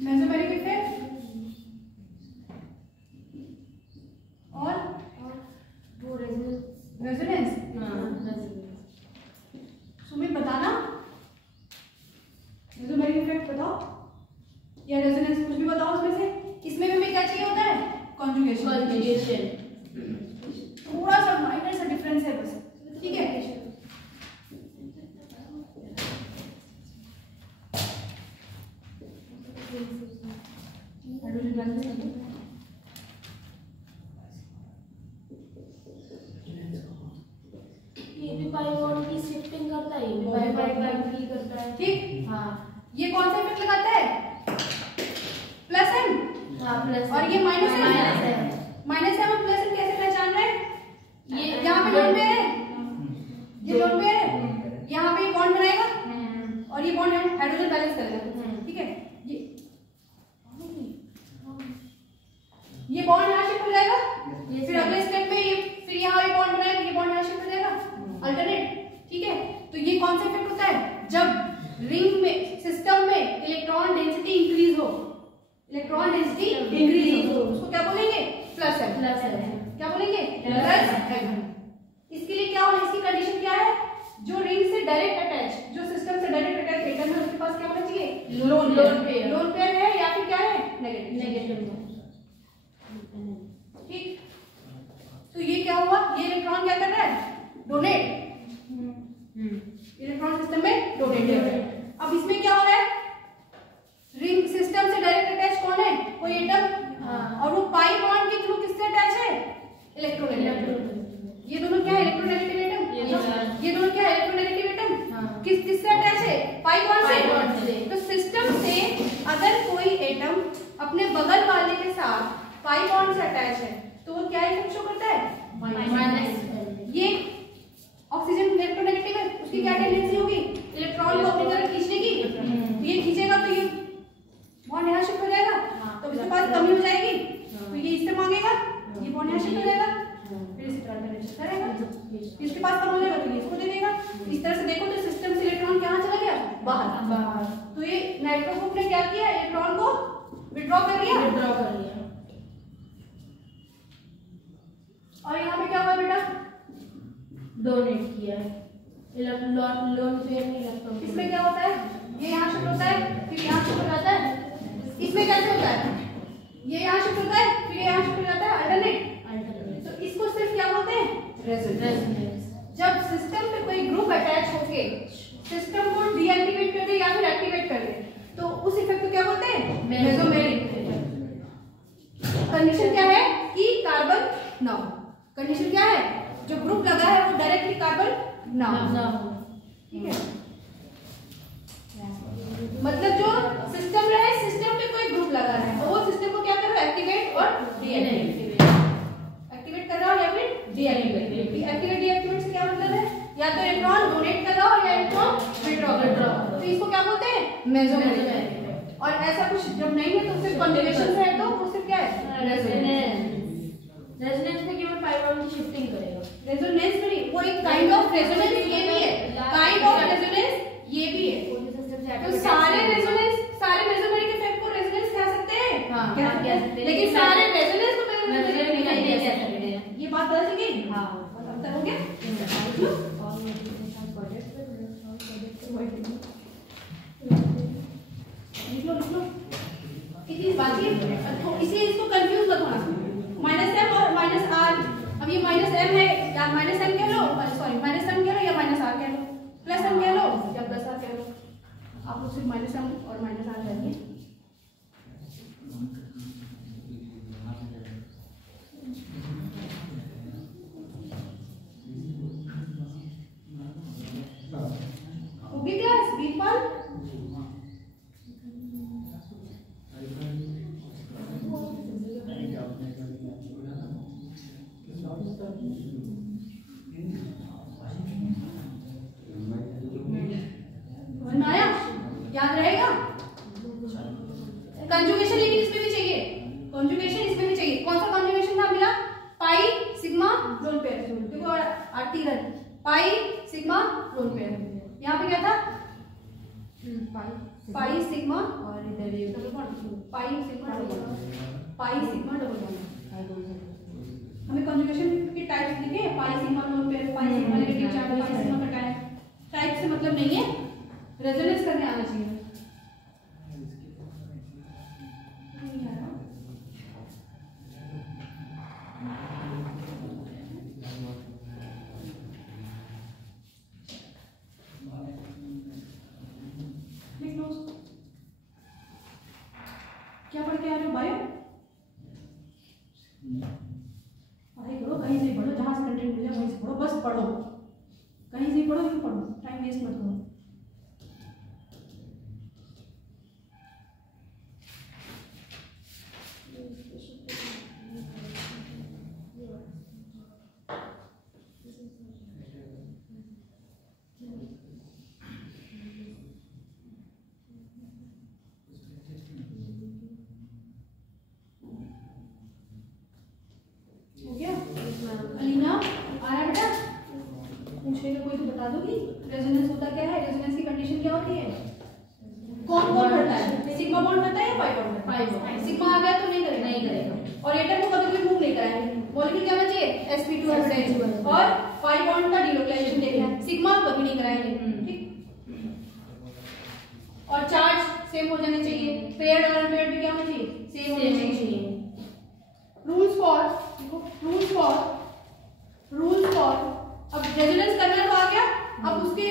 Mesomeric effect और वो resonance. Resonance. Sumit बताना, मेसोमेरिक इफेक्ट बताओ या रेजोनेंस, कुछ भी बताओ उसमें से। इसमें भी हमें क्या चाहिए होता है? कॉन्जुगेशन। थोड़ा सा माइनर सा डिफरेंस है बस, ठीक है। ये भी पाई बॉन्ड की शिफ्टिंग करता है, ये भी पाई बॉन्ड की करता है, ठीक। हाँ। ये कौन सा इफेक्ट लगाता है? Plus M. हाँ, प्लस। और ये माइनस एम। माइनस एम और प्लस एम कैसे पहचान रहे हैं? ये यहाँ पे लोन पेयर है, ये लोन पेयर है, यहाँ पे बॉन्ड बनाएगा और ये बॉन्ड हाइड्रोजन बैलेंस करेगा, ठीक है। ये बॉन्ड यहाँ शिफ्ट हो जाएगा, फिर अगले स्टेप में ये फिर यहाँ ये बॉन्ड बनाएगा, ये बॉन्ड यहाँ शिफ्ट हो जाएगा, अल्टरनेट, ठीक है। तो ये कौन सा इफेक्ट होता है? जब रिंग में, सिस्टम में इलेक्ट्रॉन डेंसिटी इंक्रीज हो, इलेक्ट्रॉन डेंसिटी इंक्रीज हो, उसको क्या बोलेंगे? Plus M. प्लस है, क्या बोलेंगे? Plus M. इसके लिए क्या होना, इसकी कंडीशन क्या है? जो रिंग से डायरेक्ट अटैच, जो सिस्टम से डायरेक्ट अटैच एटम है, उसके पास क्या होना चाहिए? Lone pair. लोन पेयर है या फिर क्या है? नेगेटिव। ठीक। तो ये क्या हुआ? ये इलेक्ट्रॉन क्या कर रहा है? डोनेट। इलेक्ट्रॉन सिस्टम में डोनेट कर रहा है। अब इसमें क्या हो रहा है? रिंग सिस्टम से डायरेक्ट अटैच कौन है? कोई एटम, और वो पाई बॉन्ड के थ्रू किससे अटैच है? इलेक्ट्रोनेगेटिव। ये दोनों क्या है? Electronegative atom. ये दोनों क्या है? Electronegative atom. किससे अटैच है? पाई बॉन्ड से। तो सिस्टम से अगर कोई एटम अपने बगल वाले के साथ पाई बॉन्ड से अटैच है तो वो क्या इफेक्ट शो करता है? माइनस। ये ऑक्सीजन इलेक्ट्रोनेगेटिव है, उसकी क्या टेंडेंसी होगी? इलेक्ट्रॉन को अपनी तरफ खींचने की। तो ये खींचेगा तो ये बॉन्ड यहाँ शिफ्ट हो जाएगा, तो इसके पास कमी हो जाएगी, तो ये इससे मांगेगा, ये बॉन्ड यहाँ शिफ्ट हो जाएगा, फिर इसी तरह कनेक्शन करेगा, इसके पास कम हो जाएगा तो ये इसको दे देगा। इस तरह से देखो तो सिस्टम से इलेक्ट्रॉन कहाँ चला गया? बाहर। तो ये नाइट्रो ग्रुप ने क्या किया? इलेक्ट्रॉन को विड्रॉ कर लिया। और यहाँ पे क्या हुआ बेटा? डोनेट किया है। लोन पेयर नहीं लगता। इसमें क्या होता है? ये यहाँ शिफ्ट होता है, फिर यहाँ शिफ्ट हो जाता है। इसमें कैसे होता है? ये यहाँ शिफ्ट होता है, फिर यहाँ शिफ्ट हो जाता है, अल्टरनेट। तो इसको सिर्फ क्या बोलते हैं? रेजोनेंस। जब सिस्टम पे कोई ग्रुप अटैच होके सिस्टम को डीएक्टिवेट कर दे या फिर एक्टिवेट कर दे तो उस इफेक्ट को क्या बोलते हैं? मेसोमेरिक। कंडीशन क्या है? कि कार्बन ना हो। कंडीशन क्या है? जो ग्रुप लगा है वो डायरेक्टली कार्बन ना हो, ठीक है। मतलब जो सिस्टम रहे, सिस्टम पे कोई ग्रुप लगा है और वो सिस्टम को क्या कर रहा है? एक्टिवेट और डीएक्टिवेट। एक्टिवेट कर रहा हो या फिर डीएक्टिवेट। एक्टिवेट डीएक्टिवेट से क्या मतलब है? या तो इलेक्ट्रॉन डोनेट कर रहा हो या इलेक्ट्रॉन विड्रॉ कर रहा हो। तो इसको क्या बोलते हैं? मेसोमेरिक। और ऐसा कुछ जब नहीं है तो सिर्फ कॉन्जुगेशन है तो वो सिर्फ क्या है? रेजोनेंस। रेजोनेंस में केवल पाई बॉन्ड की शिफ्टिंग करेगा। रेजोनेंस में वो एक काइंड ऑफ रेजोनेंस ये भी है, काइंड ऑफ रेजोनेंस ये भी है। तो सारे रेजोनेंस, सारे मेसोमेरिक इफेक्ट को रेजोनेंस कह सकते हैं, कह सकते हैं, लेकिन सारे रेजोनेंस को मेसोमेरिक नहीं कह सकते। ये बात बदल गई। हाँ, अब हो गया। लिख लो कितनी बात है, इसी इसको कंफ्यूज मत होना। माइनस एम और माइनस आर, अब ये माइनस एम है या माइनस एम कह लो, सॉरी माइनस एम कह लो या माइनस आर कह लो, प्लस एम कह लो या प्लस आर कह लो। आप लोग सिर्फ माइनस एम और माइनस आर कहिए। होगी क्लास बीरपाल? याद रहेगा? पाई सिग्मा और इधर ये double bond, pi sigma double bond, pi sigma double bond. हमें कंजुगेशन के टाइप्स लिखे, pi sigma lone pair, pi sigma negative charge, pi sigma cation. Type से मतलब नहीं है, रेजोनेंस करने आना चाहिए। क्या पढ़ के आ रहे हो? बायो पढ़ाई करो, कहीं से पढ़ो, जहाँ से कंटेंट मिले वहीं से पढ़ो, बस पढ़ो, कहीं से पढ़ो, क्यों पढ़ो, टाइम वेस्ट मत करो। हो गया? अलीना आ रहा है बेटा? पूछेगा कोई तो बता दोगी रेजोनेंस होता क्या है, रेजोनेंस की कंडीशन क्या होती है, कौन कौन पढ़ता है? सिग्मा बॉन्ड पता है या pi bond? Pi bond. Sigma आ गया तो नहीं करेगा, नहीं करेगा। और एटम को कभी भी मूव नहीं कराएंगे। मॉलिक्यूल क्या होना चाहिए? sp2 हाइब्रिडाइज, और पाई बॉन्ड का डिलोकलाइजेशन देखना है, सिग्मा कभी नहीं कराएंगे, ठीक। और चार्ज सेम हो जाने चाहिए, पेयर्ड और अनपेयर्ड भी क्या होना चाहिए? सेम होने चाहिए। रूल्स फॉर अब रेजोनेंस करना तो आ गया, अब उसके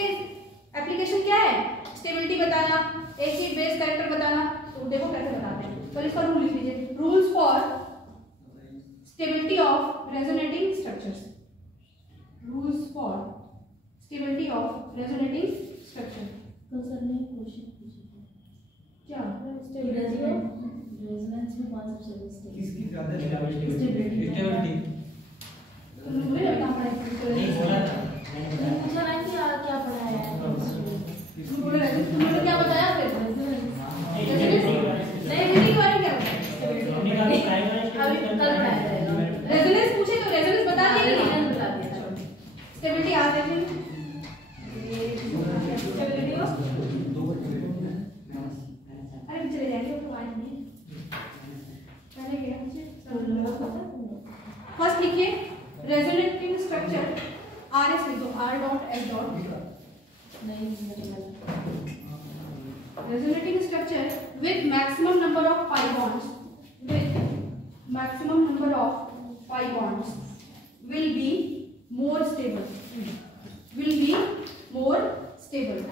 एप्लीकेशन क्या है? स्टेबिलिटी बताना, एसिड बेस कैरेक्टर बताना, तो देखो कैसे बताते हैं। तो इसका रूल लिख लीजिए, rules for stability of resonating structures, rules for stability of resonating structure. तो सर ने क्वेश्चन पूछा क्या स्टेबिलिटी रेजोनेंस में कौन सा स्टेबिलिटी किसकी ज्यादा स्टेबिलिटी नहीं बोला था, मैंने बताया पूछा ना कि क्या पढ़ाया है तुमने क्या बताया फिर? नहीं मुझे के बारे में क्या बताया? अभी कल पढ़ाया जाएगा। रेजोनेंस पूछे तो रेजोनेंस बता दिया कि नहीं? बता दिया। स्टेबिलिटी आ गई ये स्टेबिलिटी हो, अरे चले जाएंगे तो आज नहीं पहले क्या फर्स्ट लिखिए रेजोनेटिंग स्ट्रक्चर RS लिख दो, R डॉट S डॉट नहीं resonating structure with maximum number of pi bonds, with maximum number of pi bonds will be more stable, will be more stable.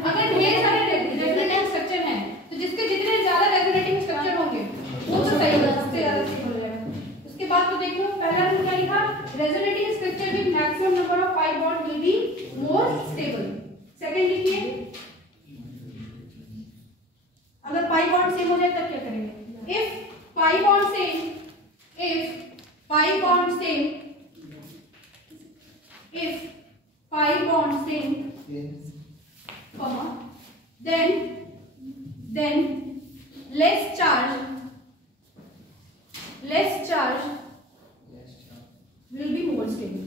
अगर ढेर सारे रेजोनेटिंग स्ट्रक्चर हैं तो जिसके जितने ज्यादा रेजोनेटिंग स्ट्रक्चर होंगे वो तो सही होगा, सबसे ज्यादा सही हो जाएगा। उसके बाद तो देखो पहला रूल क्या लिखा, resonating structure with maximum number of pi bond will be more stable. Second लिखिए अगर पाई बॉन्ड सेम हो जाए तब क्या करेंगे? If pi bond same, if pi bond same, if pi bond same comma then less charge will be more stable।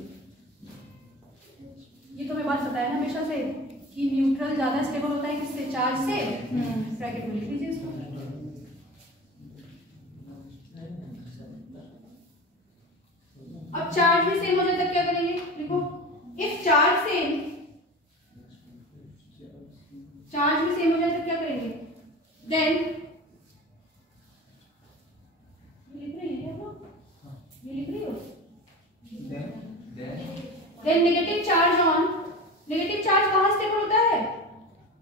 ये तो मैं बात बताया ना हमेशा से कि न्यूट्रल ज्यादा स्टेबल होता है किससे? चार्ज से। ब्रैकेट में लिख लीजिए इसको। अब चार्ज भी सेम हो जाए तब क्या करेंगे? लिखो इफ चार्ज सेम, चार्ज भी सेम हो जाए तो क्या करेंगे? देन लिख रही है वो, ये लिख रही हो? Then negative charge on, negative charge कहाँ स्टेबल होता है?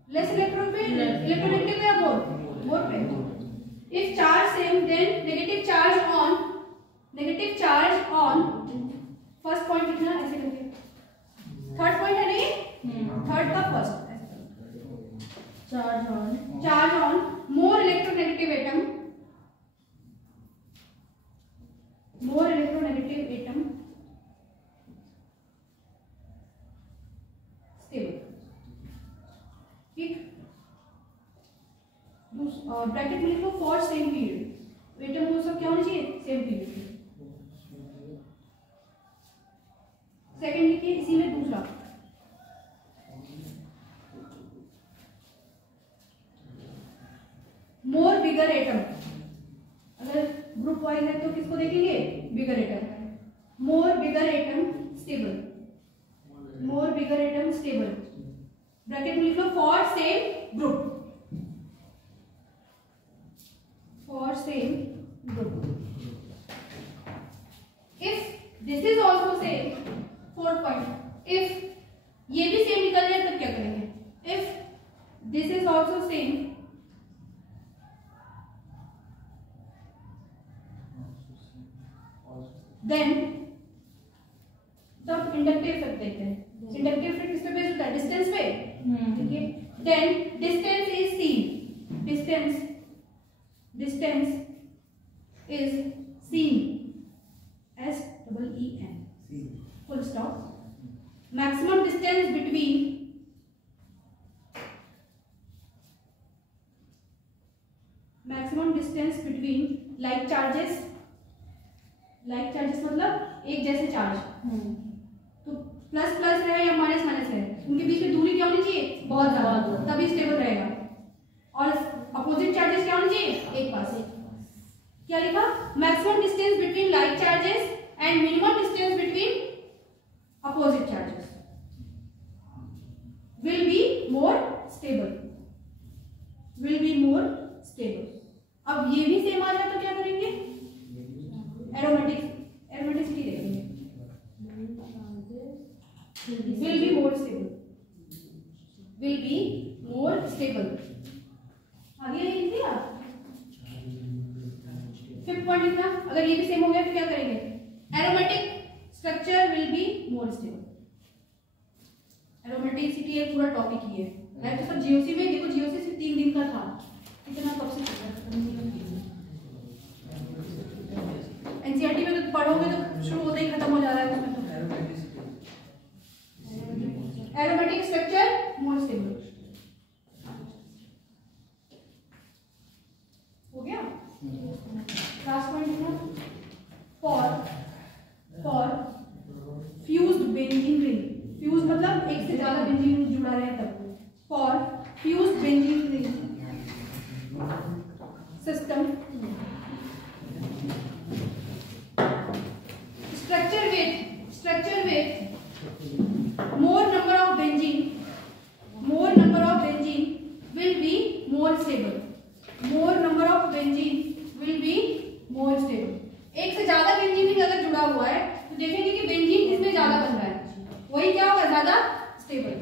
लेस इलेक्ट्रॉन पे, इलेक्ट्रोनेगेटिव या बोर पे। If charge same then negative charge on, negative charge on, first point लिखना ऐसे करके, थर्ड पॉइंट है नहीं, थर्ड का first, charge on more electronegative atom, more electronegative atom stable, ठीक। ब्रैकेट में लिखो फॉर सेम पीरियड, एटम वो सब क्या होना चाहिए? सेम पीरियड, सेकंड लिखिए इसी में दूसरा, मोर बिगर एटम। अगर ग्रुप वाइज है तो किसको देखेंगे? Bigger atom. More bigger atom stable, more bigger atom stable, bracket में लिख लो for same group, for same group. If this is also same, fourth point, if ये भी सेम निकल जाए तब क्या करेंगे? इफ दिस इज ऑल्सो सेम, देन तब इंडक्टिव इफेक्ट देखते हैं। इंडक्टिव इफेक्ट किस पे बेस्ड होता है? डिस्टेंस पे। देखिए then distance is seen, distance is seen, SEEN, full stop. Maximum distance between like charges, like charges मतलब एक जैसे चार्ज, तो प्लस प्लस रहे या माइनस माइनस रहे, उनके बीच में दूरी क्या होनी चाहिए? बहुत ज्यादा, तभी स्टेबल रहेगा। और अपोजिट चार्जेस क्या होनी चाहिए? एक पास। क्या लिखा? Maximum distance between like charges and minimum distance between opposite charges will be more stable, will be more stable. अब ये भी सेम आ जाए तो क्या करेंगे? एरोमेटिसिटी देखेंगे, will be more stable, will be more stable. आगे लिख दिया। फिफ्थ पॉइंट लिखना, अगर ये भी सेम हो गया तो क्या करेंगे? Aromatic structure will be more stable. Aromaticity एक पूरा टॉपिक ही है तो सब जीओसी में। देखो जीओसी सिर्फ 3 दिन का था, कितना कब से एनसीईआरटी में तो पढ़ोगे तो शुरू होते ही खत्म हो जा रहा है उसमें। तो एरोमेटिक स्ट्रक्चर मोर स्टेबल हो गया। लास्ट पॉइंट लिखना, for fused benzene ring. Fuse मतलब एक से ज्यादा बेंजीन जुड़ा रहे तब। For fused benzene ring system, structure with more number of benzene will be more stable, more number of benzene will be more stable। एक से ज्यादा बेंजीन अगर जुड़ा हुआ है तो देखेंगे कि बेंजीन इसमें ज्यादा बन रहा है, वही क्या होगा? ज्यादा स्टेबल।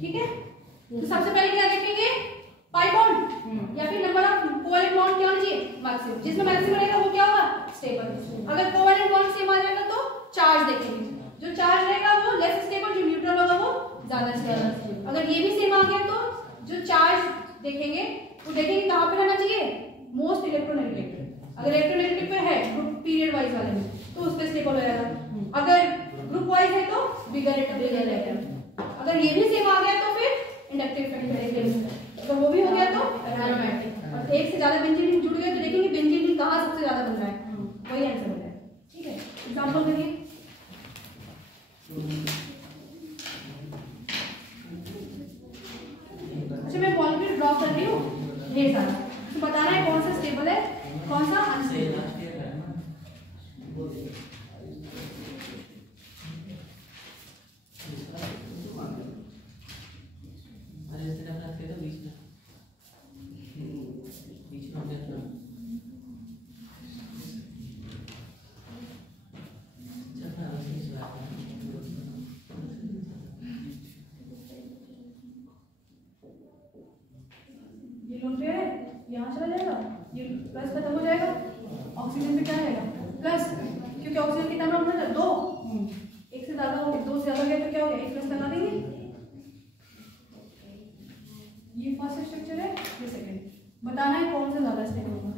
ठीक है, तो सबसे पहले क्या देखेंगे? पाई बॉन्ड या फिर नंबर ऑफ कोवैलेंट बॉन्ड क्या होना चाहिए? मैक्सिमम। जिसमें मैक्सिमम रहेगा वो क्या होगा? स्टेबल। अगर कोवैलेंट बॉन्ड सेम आ जाएगा तो चार्ज देखेंगे, जो चार्ज रहेगा वो लेस स्टेबल, जो न्यूट्रल होगा वो ज्यादा स्टेबल। अगर ये भी सेम आ गया तो जो चार्ज देखेंगे वो देखेंगे कहां पे रहना चाहिए? Most electronegative. अगर इलेक्ट्रोनेगेटिव पे है ग्रुप पीरियड वाइज वाले में तो उस पे स्टेबल हो जाएगा। अगर ग्रुप वाइज है तो बिगर एटम। अगर ये भी सेम आ गया तो फिर इंडक्टिव इफेक्ट करेंगे। अगर वो भी हो गया तो एरोमेटिक। और एक से ज्यादा बेंजीन जुड़ गया तो देखेंगे बेंजीन कहां सबसे ज्यादा बन रहा है, वही आंसर हो जाएगा। ठीक है, एग्जांपल करिए। अच्छा, मैं मॉलिक्यूल ड्रॉ कर रही हूँ ढेर सारा, तो बताना है कौन सा स्टेबल है कौन सा अनस्टेबल है। यहाँ चला जाएगा, ये प्लस खत्म हो जाएगा, ऑक्सीजन पे क्या रहेगा? प्लस, क्योंकि ऑक्सीजन कितना नंबर था? 2। एक से ज्यादा हो, 2 से ज्यादा गया तो क्या हो गया? एक प्लस लगा देंगे। ये फर्स्ट स्ट्रक्चर है, ये सेकंड। बताना है कौन सा ज्यादा स्टेबल होगा।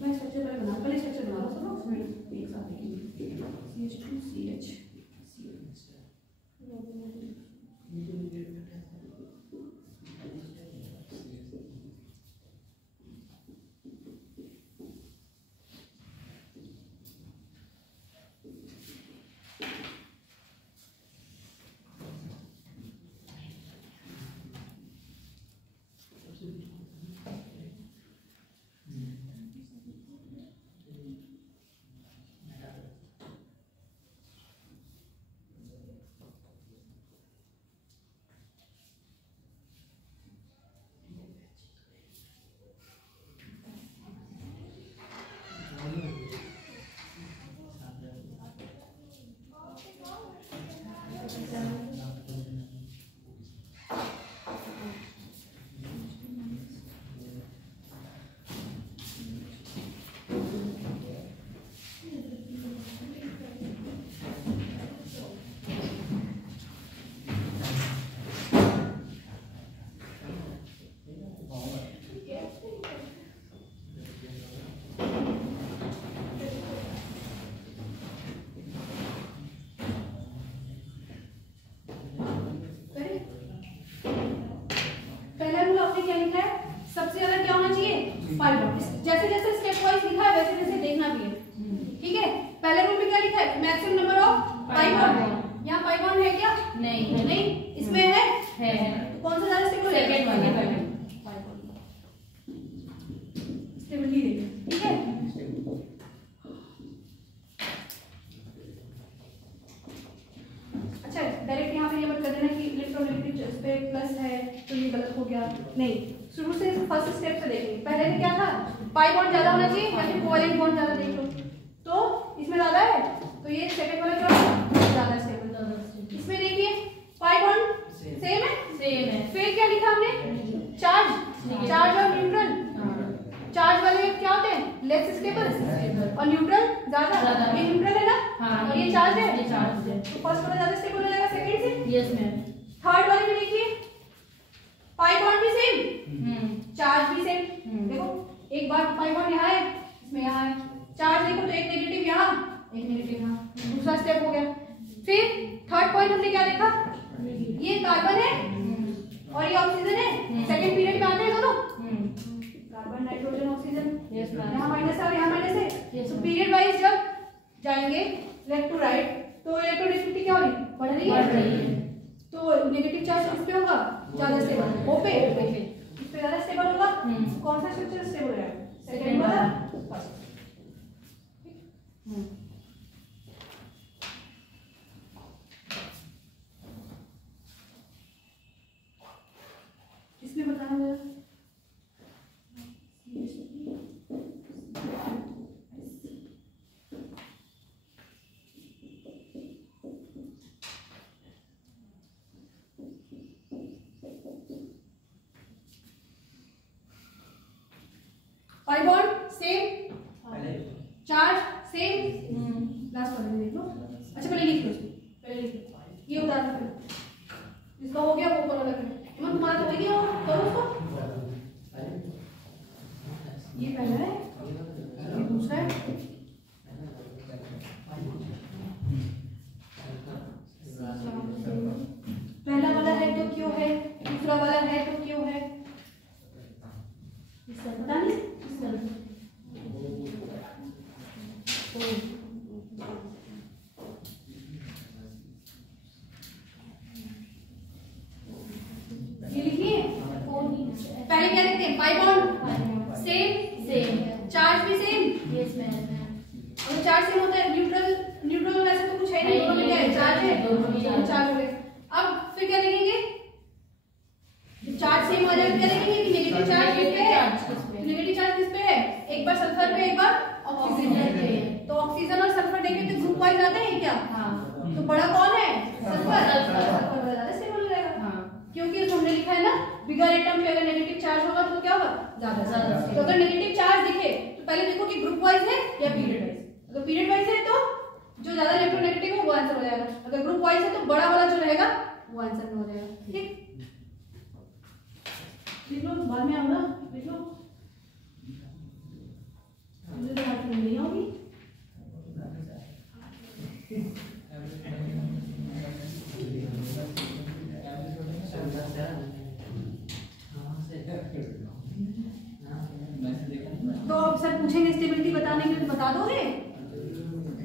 मैं स्ट्रक्चर पहले स्ट्रक्चर बना लो, फिर एक साथ देखेंगे। CH2CH स्टेबिलिटी देखिए, ठीक है। अच्छा डायरेक्ट यहाँ पे ये मत कर देना कि इलेक्ट्रोनेगेटिव इस पे प्लस है तो ये गलत हो गया, नहीं, शुरू से फर्स्ट स्टेप से देखेंगे। पहले में क्या था, पाई बॉन्ड ज्यादा होना चाहिए या फिर कोवैलेंट बॉन्ड ज्यादा, देख लो तो इसमें ज्यादा है तो ये सेकंड वाला क्या होगा, ज्यादा स्टेबल। इसमें देखिए पाई बॉन्ड सेम है, फिर क्या लिखा हमने, चार्ज और न्यूट्रल। चार्ज वाले क्या होते हैं, लेस स्टेबल और न्यूट्रल ज्यादा। ये न्यूट्रल है ना और ये चार्ज है, तो फर्स्ट वाला ज्यादा स्टेबल हो जाएगा सेकंड से। Yes ma'am. थर्ड वाले में देखिए पाई बॉन्ड भी सेम, चार्ज भी सेम। देखो एक बार पाई बॉन्ड यहाँ है, इसमें यहाँ है, चार्ज देखो तो एक नेगेटिव यहाँ एक नेगेटिव यहाँ, दूसरा स्टेप हो गया। फिर थर्ड पॉइंट हमने क्या देखा, ये कार्बन है और ये ऑक्सीजन है, सेकंड पीरियड में आते हैं दोनों, कार्बन नाइट्रोजन ऑक्सीजन, यहाँ माइनस है और यहाँ माइनस है। तो पीरियड वाइज जब जाएंगे लेफ्ट टू राइट तो इलेक्ट्रोनेगेटिविटी क्या हो रही, बढ़ रही है। तो नेगेटिव चार्ज किस पे होगा, ज्यादा स्टेबल, ओ पे, इस पे ज्यादा स्टेबल होगा। कौन सा स्ट्रक्चर स्टेबल है, सेकंड वाला, फर्स्ट। इसमें बताना जरा, pi bond same, charge same, last वाले देख लो। अच्छा पहले लिख लो, पहले लिख लो ये उदाहरण, इसका हो गया वो ऊपर वाला कर, तुम्हारा तो हो गया, करो उसको। ये पहला है, ये दूसरा है, पहला वाला है तो क्यों है, दूसरा वाला है तो क्यों है, पता नहीं। ये लिखिए, पहले क्या लिखते हैं, पाई बॉन्ड सेम, चार्ज भी सेम। Yes ma'am. और चार्ज सेम होता है, न्यूट्रल वैसे तो कुछ है नहीं, दोनों में क्या है, चार्ज है, चार्ज हो गए। अब फिर क्या लिखेंगे, चार्ज सेम हो जाएगा, क्या लिखेंगे कि नेगेटिव चार्ज किस पे है, नेगेटिव चार्ज किस पे है, एक बार सल्फर पे एक बार ऑक्सीजन पे। तो ऑक्सीजन और सल्फर देखें तो ग्रुप वाइज आते हैं क्या, तो बड़ा कौन है, सल्फर, सल्फर ज्यादा स्टेबल हो जाएगा, क्योंकि उसमें हमने लिखा है ना, बिगर एटम पे अगर नेगेटिव चार्ज होगा तो क्या होगा, ज्यादा। तो अगर नेगेटिव चार्ज दिखे तो पहले देखो कि ग्रुप वाइज है या पीरियड वाइज। अगर पीरियड वाइज है तो जो ज्यादा इलेक्ट्रोनेगेटिव है वो आंसर हो जाएगा, अगर ग्रुप वाइज है तो बड़ा वाला जो रहेगा वो आंसर में हो जाएगा। ठीक, लिख लो, बाद में आऊंगा, लिख लो, मुझे तो हाथ में नहीं होगी। तो अब सर पूछेंगे स्टेबिलिटी बताने के लिए, बता दोगे?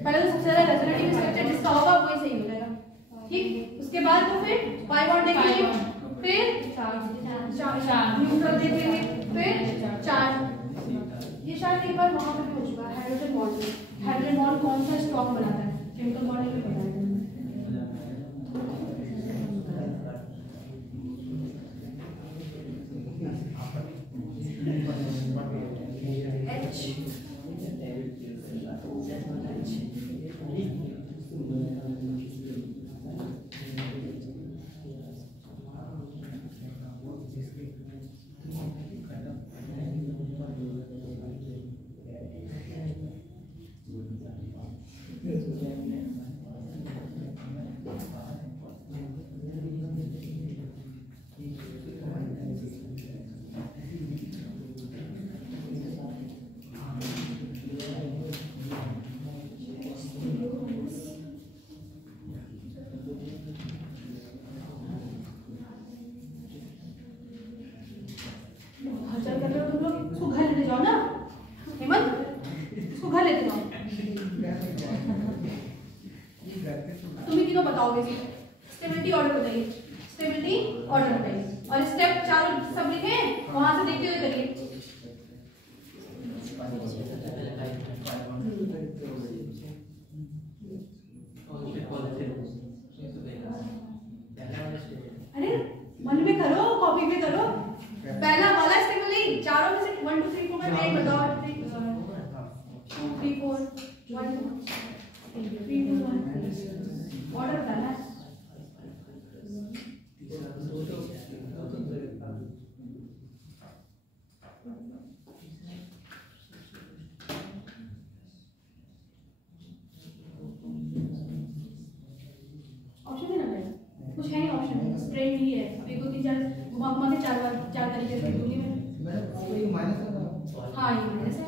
पहले तो सबसे ज्यादा रेजोनेटिव स्ट्रक्चर जिसका होगा वही सही हो जाएगा। ठीक, उसके बाद तो फिर पाई बॉन्ड देखेंगे, फिर न्यूट्रल देखेंगे, फिर चार्ज। ये शायद एक बार वहां पे भी हो चुका है, हाइड्रोजन बॉन्ड में। हाइड्रोजन बॉन्ड कौन सा स्ट्रॉन्ग बनाता है, केमिकल बॉन्ड में बताया था। बताओगे, स्टेबिलिटी ऑर्डर बताइए, स्टेबिलिटी ऑर्डर बताइए, और स्टेप चारों सब लिखे हैं, वहां से देखते हुए करिए। 1 2 3 4 का रेट बताओ। 2 3 4 1 3 2 1 ऑर्डर बताना है। ऑप्शन है ना भाई, कुछ है नहीं ऑप्शन, स्ट्रेट ही है। अब 1 2 3 4 घुमा घुमा के चार तरीके से दूंगी मैं। हाँ ये माइनस है,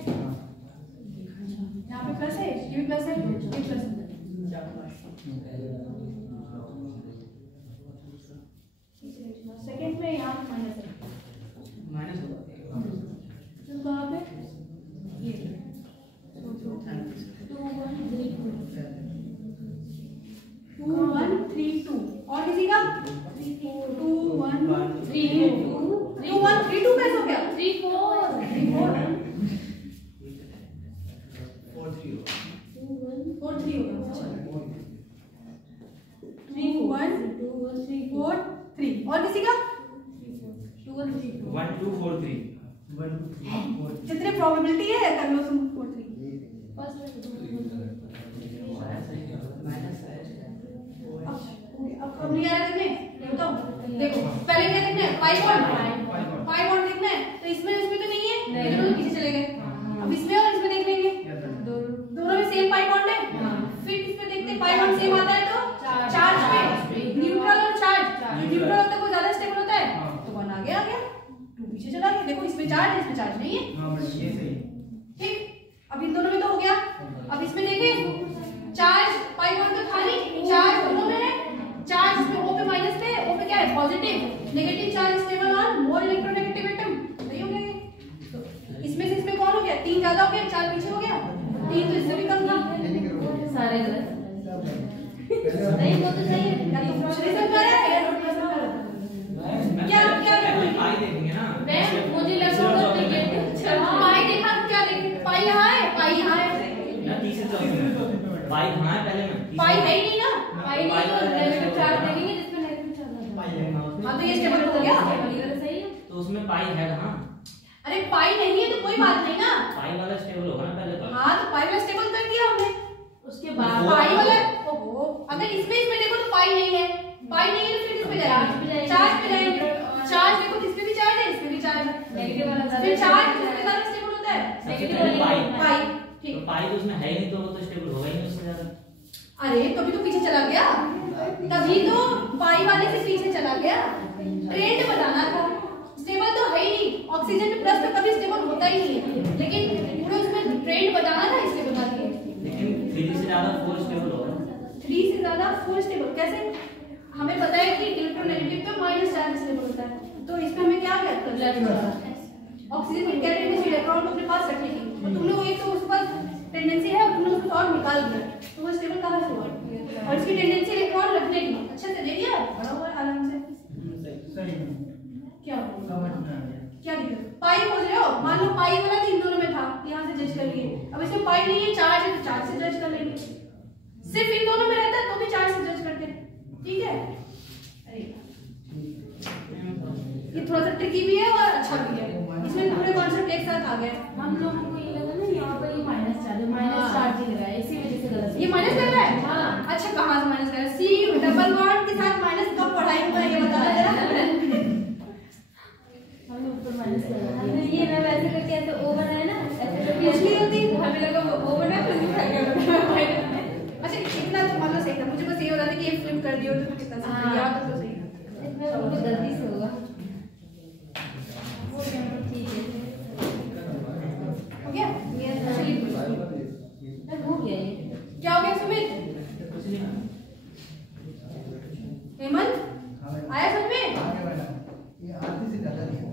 यहाँ पे प्लस है, ये भी प्लस है, ये प्लस है। सेकंड में यहाँ पे माइनस है, तो कहाँ पे ये 2 1 3 2 और किसी का 2 1 3 2 1 3 2 कैसे हो गया? 3 4 3 4 4 3 हो गया। 3 1 4 3 और किसी का 2 1 3 1 2 4 3 जितने प्रोबेबिलिटी है कर लो तुम 4 3 अब नहीं आ रहा देखने बताओ। देखो पहले क्या देखना है, पाई बॉन्ड देखना है। तो इसमें तो नहीं है, दोनों तो पीछे चले गए। अब इसमें और इसमें देख लेंगे, दोनों में सेम पाई बॉन्ड है। फिर इस पे देखते हैं पाई बॉन्ड सेम आता है तो चार्ज पे न्यूट्रल और चार्ज, जो न्यूट्रल होता है वो ज्यादा स्टेबल होता है, तो 1 आगे आ गया, 2 पीछे चला गया। देखो इसमें चार्ज है, इसमें चार्ज नहीं है। ठीक, अब इन दोनों में तो हो गया। अब इसमें देखें चार्ज पाई बॉन्ड तो था नहीं, चार्ज दोनों में है। चार्ज इसमें O पे माइनस पे, O पे क्या है positive, negative charge stable on more electronegative atom. सही हो गया ये। तो इसमें से इसमें कौन हो गया, 3 ज्यादा हो गया, 4 पीछे हो गया, 3 तो इससे भी कम था। सारे गलत नहीं, वो तो सही है। या तो दूसरे से कर है या नोट प्लस कर। क्या पाई देखेंगे ना, मुझे लगा वो नेगेटिव पाई देखा क्या देखें, पाई यहाँ है, पाई यहाँ है ना, तीसरे चौथे पाई कहाँ है पहले में, पाई है ही नहीं ना। पाई नहीं तो नेगेटिव चार्ज देखेंगे जिसमें नेगेटिव चार्ज है। हाँ तो ये स्टेबल हो गया। सही है। तो उसमें पाई है कहाँ, अरे पाई नहीं है तो कोई बात नहीं ना। पाई वाला स्टेबल होगा ना पहले तो। हाँ तो पाई वाला स्टेबल कर दिया हमने। उसके बाद पाई वाला ओहो, अगर इसमें देखो तो पाई नहीं है, पाई नहीं है तो फिर इसमें जाएगा, चार्ज पे जाएंगे। चार्ज देखो इसमें भी चार्ज है, इसमें भी चार्ज है, नेगेटिव वाला फिर चार्ज किसके ज्यादा स्टेबल होता है, सबसे पहले पाई, पाई। तो ठीक, पाई तो उसमें है ही नहीं, तो वो तो स्टेबल होगा ही नहीं उससे ज्यादा। अरे तभी तो पीछे चला गया, तभी तो पाई वाले से पीछे चला गया। ट्रेंड बनाना था, स्टेबल तो है ही नहीं, ऑक्सीजन प्लस पे कभी स्टेबल होता ही नहीं है, लेकिन पूरा उसमें ट्रेंड बनाना था इसलिए बता दिए। लेकिन 3 से ज्यादा 4 स्टेबल होगा, 3 से ज्यादा 4 स्टेबल कैसे? हमें पता है कि इलेक्ट्रोनेगेटिव पे माइनस चार्ज स्टेबल होता है, तो इसमें हमें क्या करना है, ऑक्सीजन की क्या टेंडेंसी इलेक्ट्रॉन को अपने पास रखने की, और तुमने वो एक तो उसके पास टेंडेंसी है और तुमने उसको और निकाल दिया, तो वो स्टेबल कहाँ से हुआ? और इसकी टेंडेंसी इलेक्ट्रॉन रखने की अच्छे से ले लिया, बड़ा हुआ आराम से। क्या क्या दिक्कत? पाई खोज रहे हो, मान लो पाई वाला इन दोनों में था, यहाँ से जज कर लिए। अब इसमें पाई नहीं है, चार्ज है, तो चार्ज से जज कर लेंगे। सिर्फ इन दोनों में रहता है तो भी चार्ज से जज करते हैं, ठीक है? अरे ये थोड़ा सा ट्रिकी भी है और अच्छा भी है, इसमें पूरे कॉन्सेप्ट एक साथ आ गए। हम लोगों को ये लगा ना यहाँ पर ये माइनस चार्ज है, माइनस चार्ज ही लगा है, इसी वजह से गलत। ये माइनस लग रहा है? हाँ। अच्छा कहाँ से माइनस लग रहा है? सी डबल बॉन्ड के साथ माइनस कब पढ़ाई हुआ है ये बताना जरा। हमने ऊपर माइनस लगा ये ना, वैसे करके ऐसे ओवर है ना, ऐसे करके कुछ नहीं होती, हमें लगा वो ओवर है फिर दिखा गया। अच्छा इतना तो मान लो सही था, मुझे बस ये हो रहा था कि ये फ्लिप कर दियो तो कितना सही था, याद तो सही था। इसमें उनको गलती से होगा। ठीक है, हो गया? चलिए हो गया ये। क्या हो गया सुमित? हेमंत आया समझ में?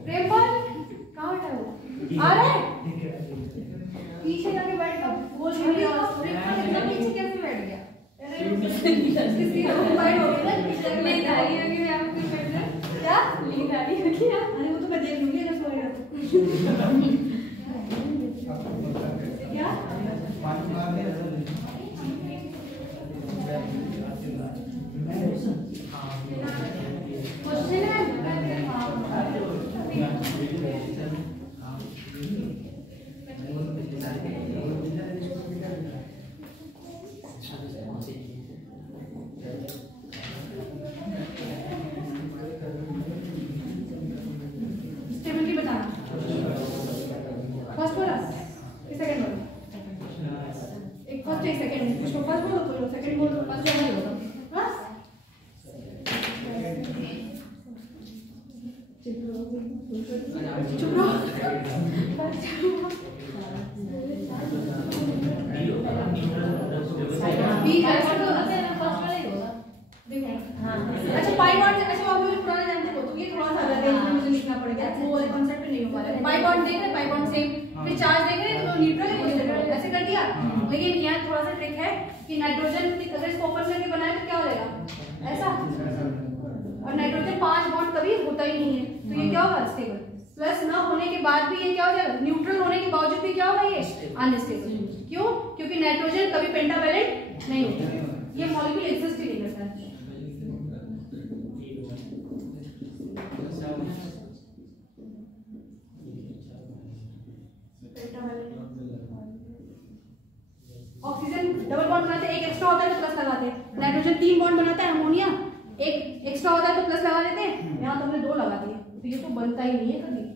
प्रेमपाल कहाँ बैठा वो? आ रहा है? पीछे जाके बैठ, अब बोल नहीं रहा। प्रेमपाल इतना पीछे कैसे बैठ गया? किसी को मोबाइल हो गया ना, नींद आ रही होगी, मैं आपको बैठ रहा। क्या? नींद आ रही होगी। अरे वो तो मैं देख लूंगी जब सोएगा तो। क्या? क्वेश्चन है? पाई बॉन्ड देख रहे, पाई बॉन्ड सेम। फिर चार्ज देख रहे तो न्यूट्रल है, ऐसे कर दिया। लेकिन यहाँ थोड़ा सा ट्रिक है कि नाइट्रोजन अगर इसको ओपन करके बनाए तो क्या हो जाएगा, ऐसा। और नाइट्रोजन 5 बॉन्ड कभी होता ही नहीं है, तो ये क्या होगा, स्टेबल। प्लस ना होने के बाद भी ये क्या हो जाएगा, न्यूट्रल होने के बावजूद भी क्या होगा, ये अनस्टेबल। क्यों? क्योंकि नाइट्रोजन कभी पेंटावैलेंट नहीं होता, ये मॉलिक्यूल एग्जिस्ट ही नहीं करता है। ऑक्सीजन डबल बॉन्ड बनाते हैं, एक एक्स्ट्रा होता है तो प्लस लगाते हैं। नाइट्रोजन 3 बॉन्ड बनाता है, अमोनिया एक एक्स्ट्रा होता है तो प्लस लगा देते हैं। यहाँ तो हमने 2 लगा दिए, तो ये तो बनता ही नहीं है कभी।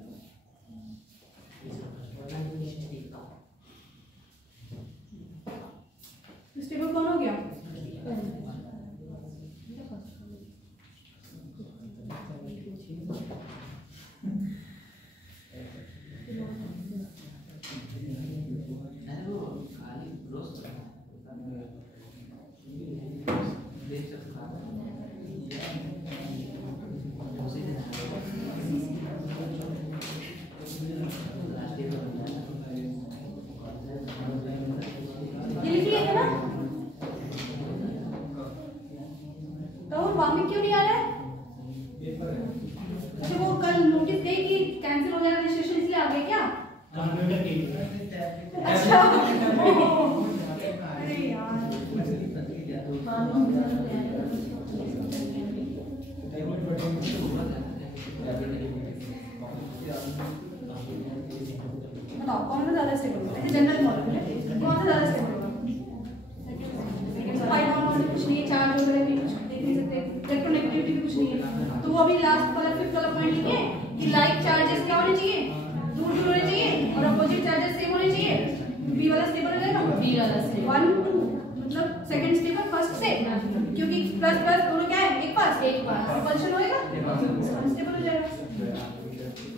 स्टेबल कौन हो गया, ये लिख लिया था ना। तो वामिट क्यों नहीं आ रहा है? अच्छा वो कल नोटिस गई कि कैंसिल हो जाएगा रजिस्ट्रेशन, इसलिए आ गया क्या? अच्छा अरे यार बताओ कौन सा ज्यादा स्टेबल होगा? जनरल मॉलिक्यूल है, कौन सा ज्यादा स्टेबल होगा? फाइव बॉन्ड कुछ नहीं है, चार्ज वगैरह भी कुछ देख नहीं सकते, इलेक्ट्रोनेगेटिविटी भी कुछ नहीं है। तो वो अभी लास्ट वाला 5th वाला पॉइंट लिखे कि लाइक चार्जेस क्या होने चाहिए, दूर दूर होने चाहिए, और अपोजिट चार्जेस सेम होने चाहिए। बी वाला स्टेबल हो जाएगा, बी वाला स्टेबल 1 2 मतलब सेकंड स्टेबल फर्स्ट से, क्योंकि प्लस प्लस दोनों क्या है, एक पास कंपल्शन होएगा, अनस्टेबल हो जाएगा।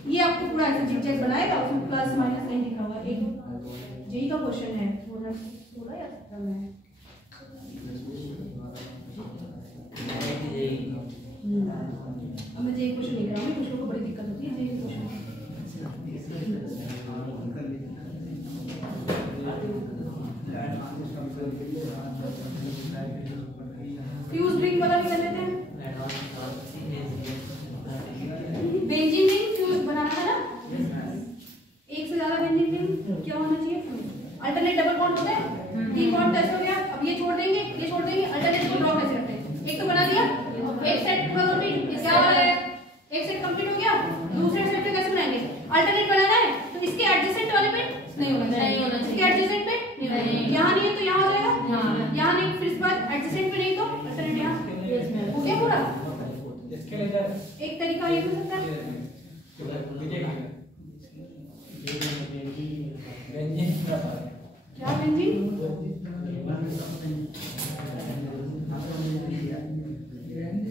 ये आपको पूरा ऐसे जिगजैग बनाएगा, उसमें प्लस माइनस नहीं लिखा होगा। एक जेई का क्वेश्चन है 2016 या 17 में है। अब मैं जेई क्वेश्चन लिख रहा हूँ, कुछ लोगों को बड़ी दिक्कत होती है जेई क्वेश्चन। फ्यूज रिंग वाला भी कर लेते हैं। बेंजीन रिंग फ्यूज बनाना है ना, एक से ज्यादा बेंजीन रिंग क्या होना चाहिए, अल्टरनेट डबल बॉन्ड होते हैं, 3 बॉन्ड टच हो गया, अब ये छोड़ देंगे, ये छोड़ देंगे, अल्टरनेट को ड्रॉ कैसे करते हैं, एक तो बना दिया, एक सेट पूरा कंप्लीट, क्या हो रहा है, एक सेट कंप्लीट हो गया, दूसरे सेट पे कैसे बनाएंगे, अल्टरनेट बनाना है तो इसके एडजेसेंट वाले पे नहीं होना चाहिए, इसके एडजेसेंट पे नहीं, यहाँ नहीं है तो यहाँ हो जाएगा, यहाँ नहीं, फिर इसके बाद एडजेसेंट पे नहीं तो अल्टरनेट यहाँ हो गया पूरा। एक तरीका ये हो सकता है, क्या बेंजीन,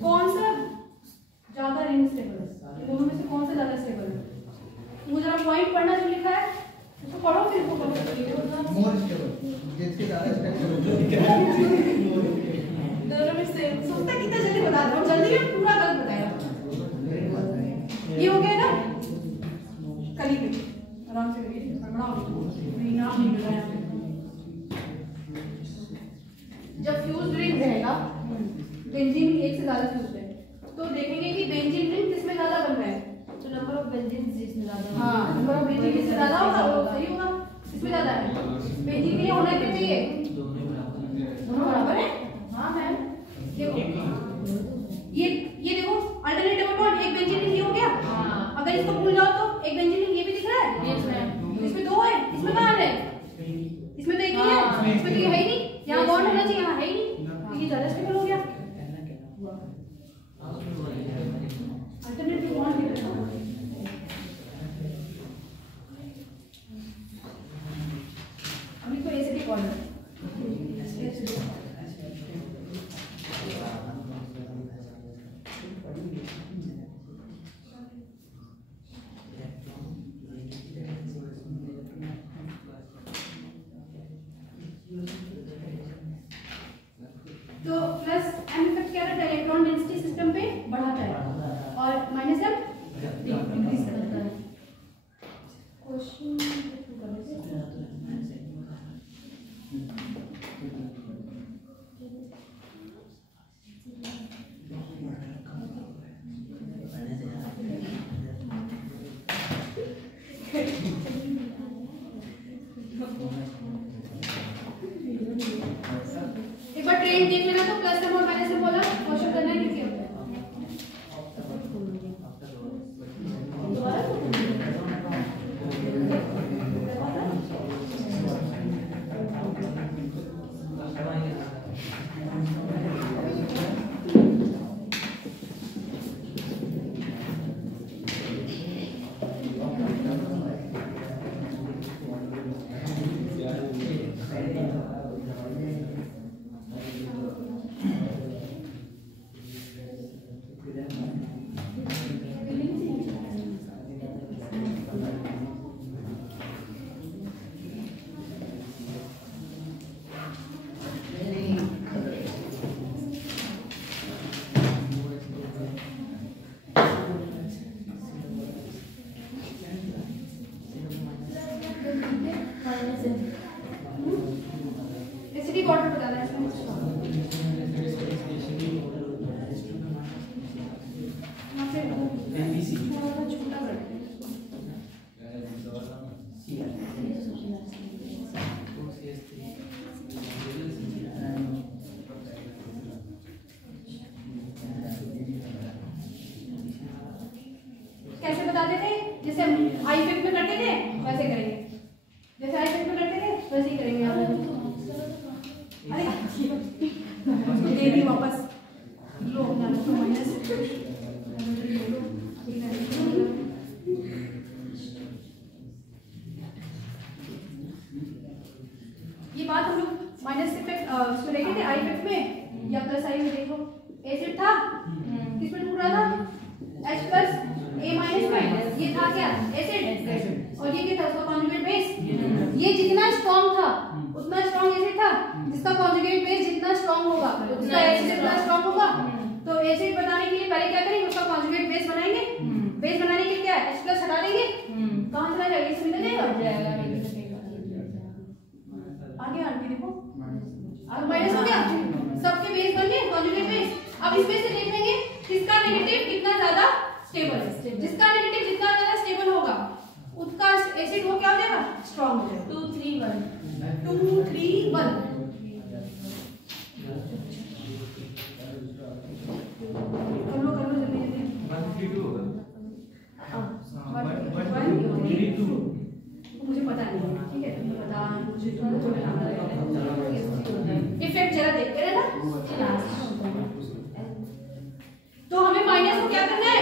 कौन सा ज्यादा रिंग स्टेबल है, दोनों में से कौन सा ज्यादा स्टेबल है? मुझे जरा पॉइंट पढ़ना जो लिखा है उसको पढ़ो, फिर इसको पढ़ो। मोर स्टेबल, जिसके ज्यादा स्टेबल दोनों में से सोचता कितना जल्दी बता दो, जल्दी में पूरा गलत बताया। ये हो गया ना, करिए आराम से करिए, नाम नहीं बताया। जब फ्यूज रिंग रहेगा, बेंजीन एक से ज्यादा फ्यूज है, तो देखेंगे कि बेंजीन रिंग किसमें ज्यादा बन रहा है, तो नंबर ऑफ बेंजीन जिसमें ज्यादा, हाँ नंबर ऑफ बेंजीन किसमें ज्यादा होगा वो सही होगा, किसमें ज्यादा है, बेंजीन के लिए होना क्या चाहिए, दोनों बराबर है। हाँ मैम ये देखो अल्टरनेट डबल बॉन्ड, एक बेंजीन रिंग ये हो गया, अगर इसको भूल जाओ तो एक बेंजीन रिंग ये भी दिख रहा है, इसमें 2 है, इसमें कहाँ है, इसमें तो एक ही है, इसमें तो ये है ही नहीं, यहाँ बॉन्ड होना चाहिए, यहाँ है ही नहीं, तो ये ज्यादा स्टेबल हो गया। अल्टरनेटिव बॉन्ड भी रखा, अभी तो एसिडिक बॉन्ड है। कैसे बताते थे, जैसे हम आई फिफ्थ में करते थे वैसे करेंगे, जैसे आई फिफ्थ में करते थे वैसे ही करेंगे। अरे दे दी वापस, लो अपना माइनस। ये बात हम लोग माइनस इफेक्ट उसमें देखे थे आई फिफ्थ में या प्लस आई में। देखो एसिड था, किसमें टूट रहा था, H प्लस A माइनस में, ये था क्या एसिड, और ये क्या था उसका कॉन्जुगेट बेस। ये जितना स्ट्रॉन्ग था उतना स्ट्रॉन्ग एसिड था, जिसका कॉन्जुगेट बेस जितना स्ट्रॉन्ग होगा उसका एसिड जितना स्ट्रॉन्ग होगा। तो एसिड बनाने के लिए पहले क्या करेंगे, उसका कॉन्जुगेट बेस बनाएंगे। बेस बनाने के लिए क्या H प्लस हटा देंगे, कहां चला जाएगा, इसमें मिल जाएगा। आगे आगे देखो, अब माइनस हो गया, सबके बेस बन गए कॉन्जुगेट बेस। अब इसमें से देखेंगे किसका नेगेटिव कितना ज्यादा स्टेबल है, जिसका नेगेटिव जितना ज्यादा स्टेबल होगा उसका एसिड वो क्या हो जाएगा, स्ट्रांग हो जाएगा। 2 3 1 2 3 1 कर लो जल्दी जल्दी। 1 3 2 होगा। 1 3 2 मुझे पता नहीं है, ठीक है तुम्हें पता, मुझे इफेक्ट जरा देखते रहना। तो हमें माइनस को क्या करना है,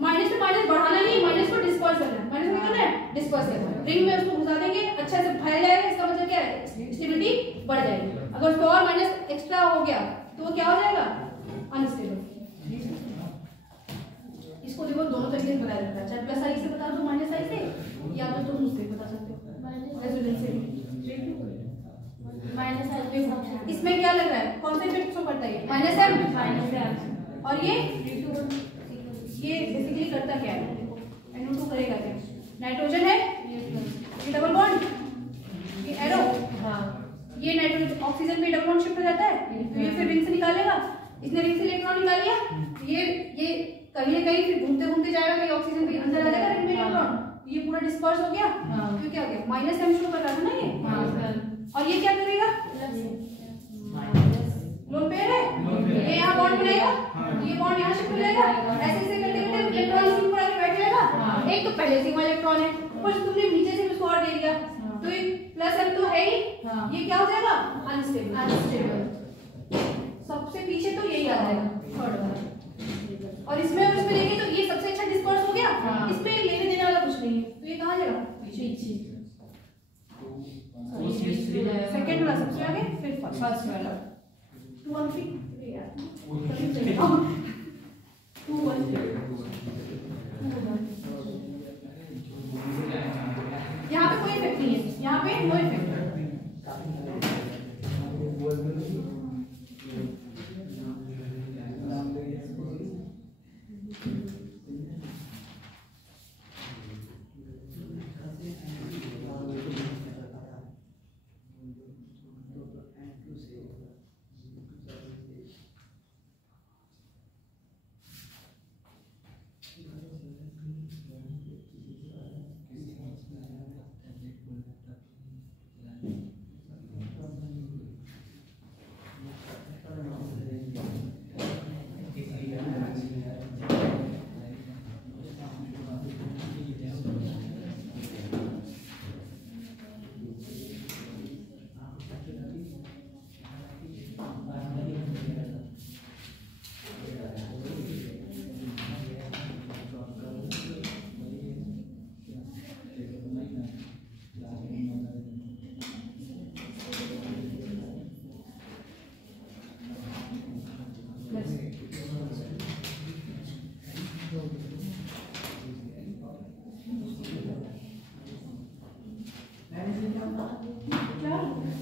माइनस से माइनस बढ़ाना नहीं, माइनस को डिस्पर्स करना है। माइनस को क्या करना है, डिस्पर्स करना है। रिंग में उसको घुसा देंगे, अच्छा से फैल जाएगा, इसका मतलब क्या है, स्टेबिलिटी बढ़ जाएगी। अगर उसमें और माइनस एक्स्ट्रा हो गया तो वो क्या हो जाएगा, अनस्टेबल। इसको देखो दोनों तरीके से बताया जाता है, चाहे प्लस आई से बता दो माइनस आई से, या तो तुम उससे बता सकते हो माइनस आई। इसमें क्या लग रहा है, कौन सा इफेक्ट शो करता है, माइनस एम। और ये बेसिकली करता क्या है, NO2 करेगा क्या, नाइट्रोजन है, ये डबल बॉन्ड, ये एरो, ये नाइट्रोजन ऑक्सीजन में डबल बॉन्ड शिफ्ट हो जाता है, तो ये फिर रिंग से निकालेगा। इसने रिंग से इलेक्ट्रॉन निकाल लिया, ये कहीं ना कहीं फिर घूमते घूमते जाएगा, कहीं ऑक्सीजन भी अंदर आ जाएगा रिंग में इलेक्ट्रॉन, ये पूरा डिस्पर्स हो गया। तो क्या हो गया, माइनस एम शो कर रहा था ना ये। और ये क्या करेगा, लोन पेयर है, ये यहाँ बॉन्ड बनाएगा, ये बॉन्ड यहाँ शिफ्ट हो जाएगा, ऐसे ऐसे करते करते इलेक्ट्रॉन इसी पर आके बैठ जाएगा। एक तो पहले सिग्मा इलेक्ट्रॉन है, ऊपर से तुमने नीचे से उसको और दे दिया, तो ये प्लस एम तो है ही, ये क्या हो जाएगा, अनस्टेबल। सबसे पीछे तो यही आ जाएगा थर्ड वाला। और इसमें देखें तो ये सबसे अच्छा डिस्पर्स हो गया, इसमें लेने देने वाला कुछ नहीं है, तो ये कहाँ जाएगा, पीछे। सेकंड वाला सबसे आगे, फिर फर्स्ट वाला। 2 1 3 यार 2 1 यहाँ पे कोई इफेक्ट नहीं है, यहाँ पे नो इफेक्ट है।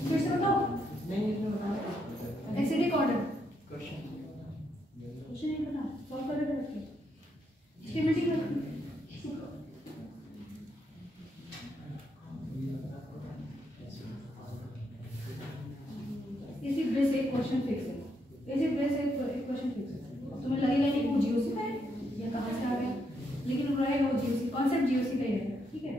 फिर से बताओ, एसिडिक ऑर्डर क्वेश्चन नहीं पता, सॉल्व कर रहे इसकी मीटिंग एसिड बेस एक क्वेश्चन फिक्स है, एसिड बेस एक क्वेश्चन फिक्स है। तुम्हें लगेगा नहीं वो जीओसी का है या कहाँ से आ गया, लेकिन रहेगा वो जीओसी, कॉन्सेप्ट जीओसी का ही है, ठीक है।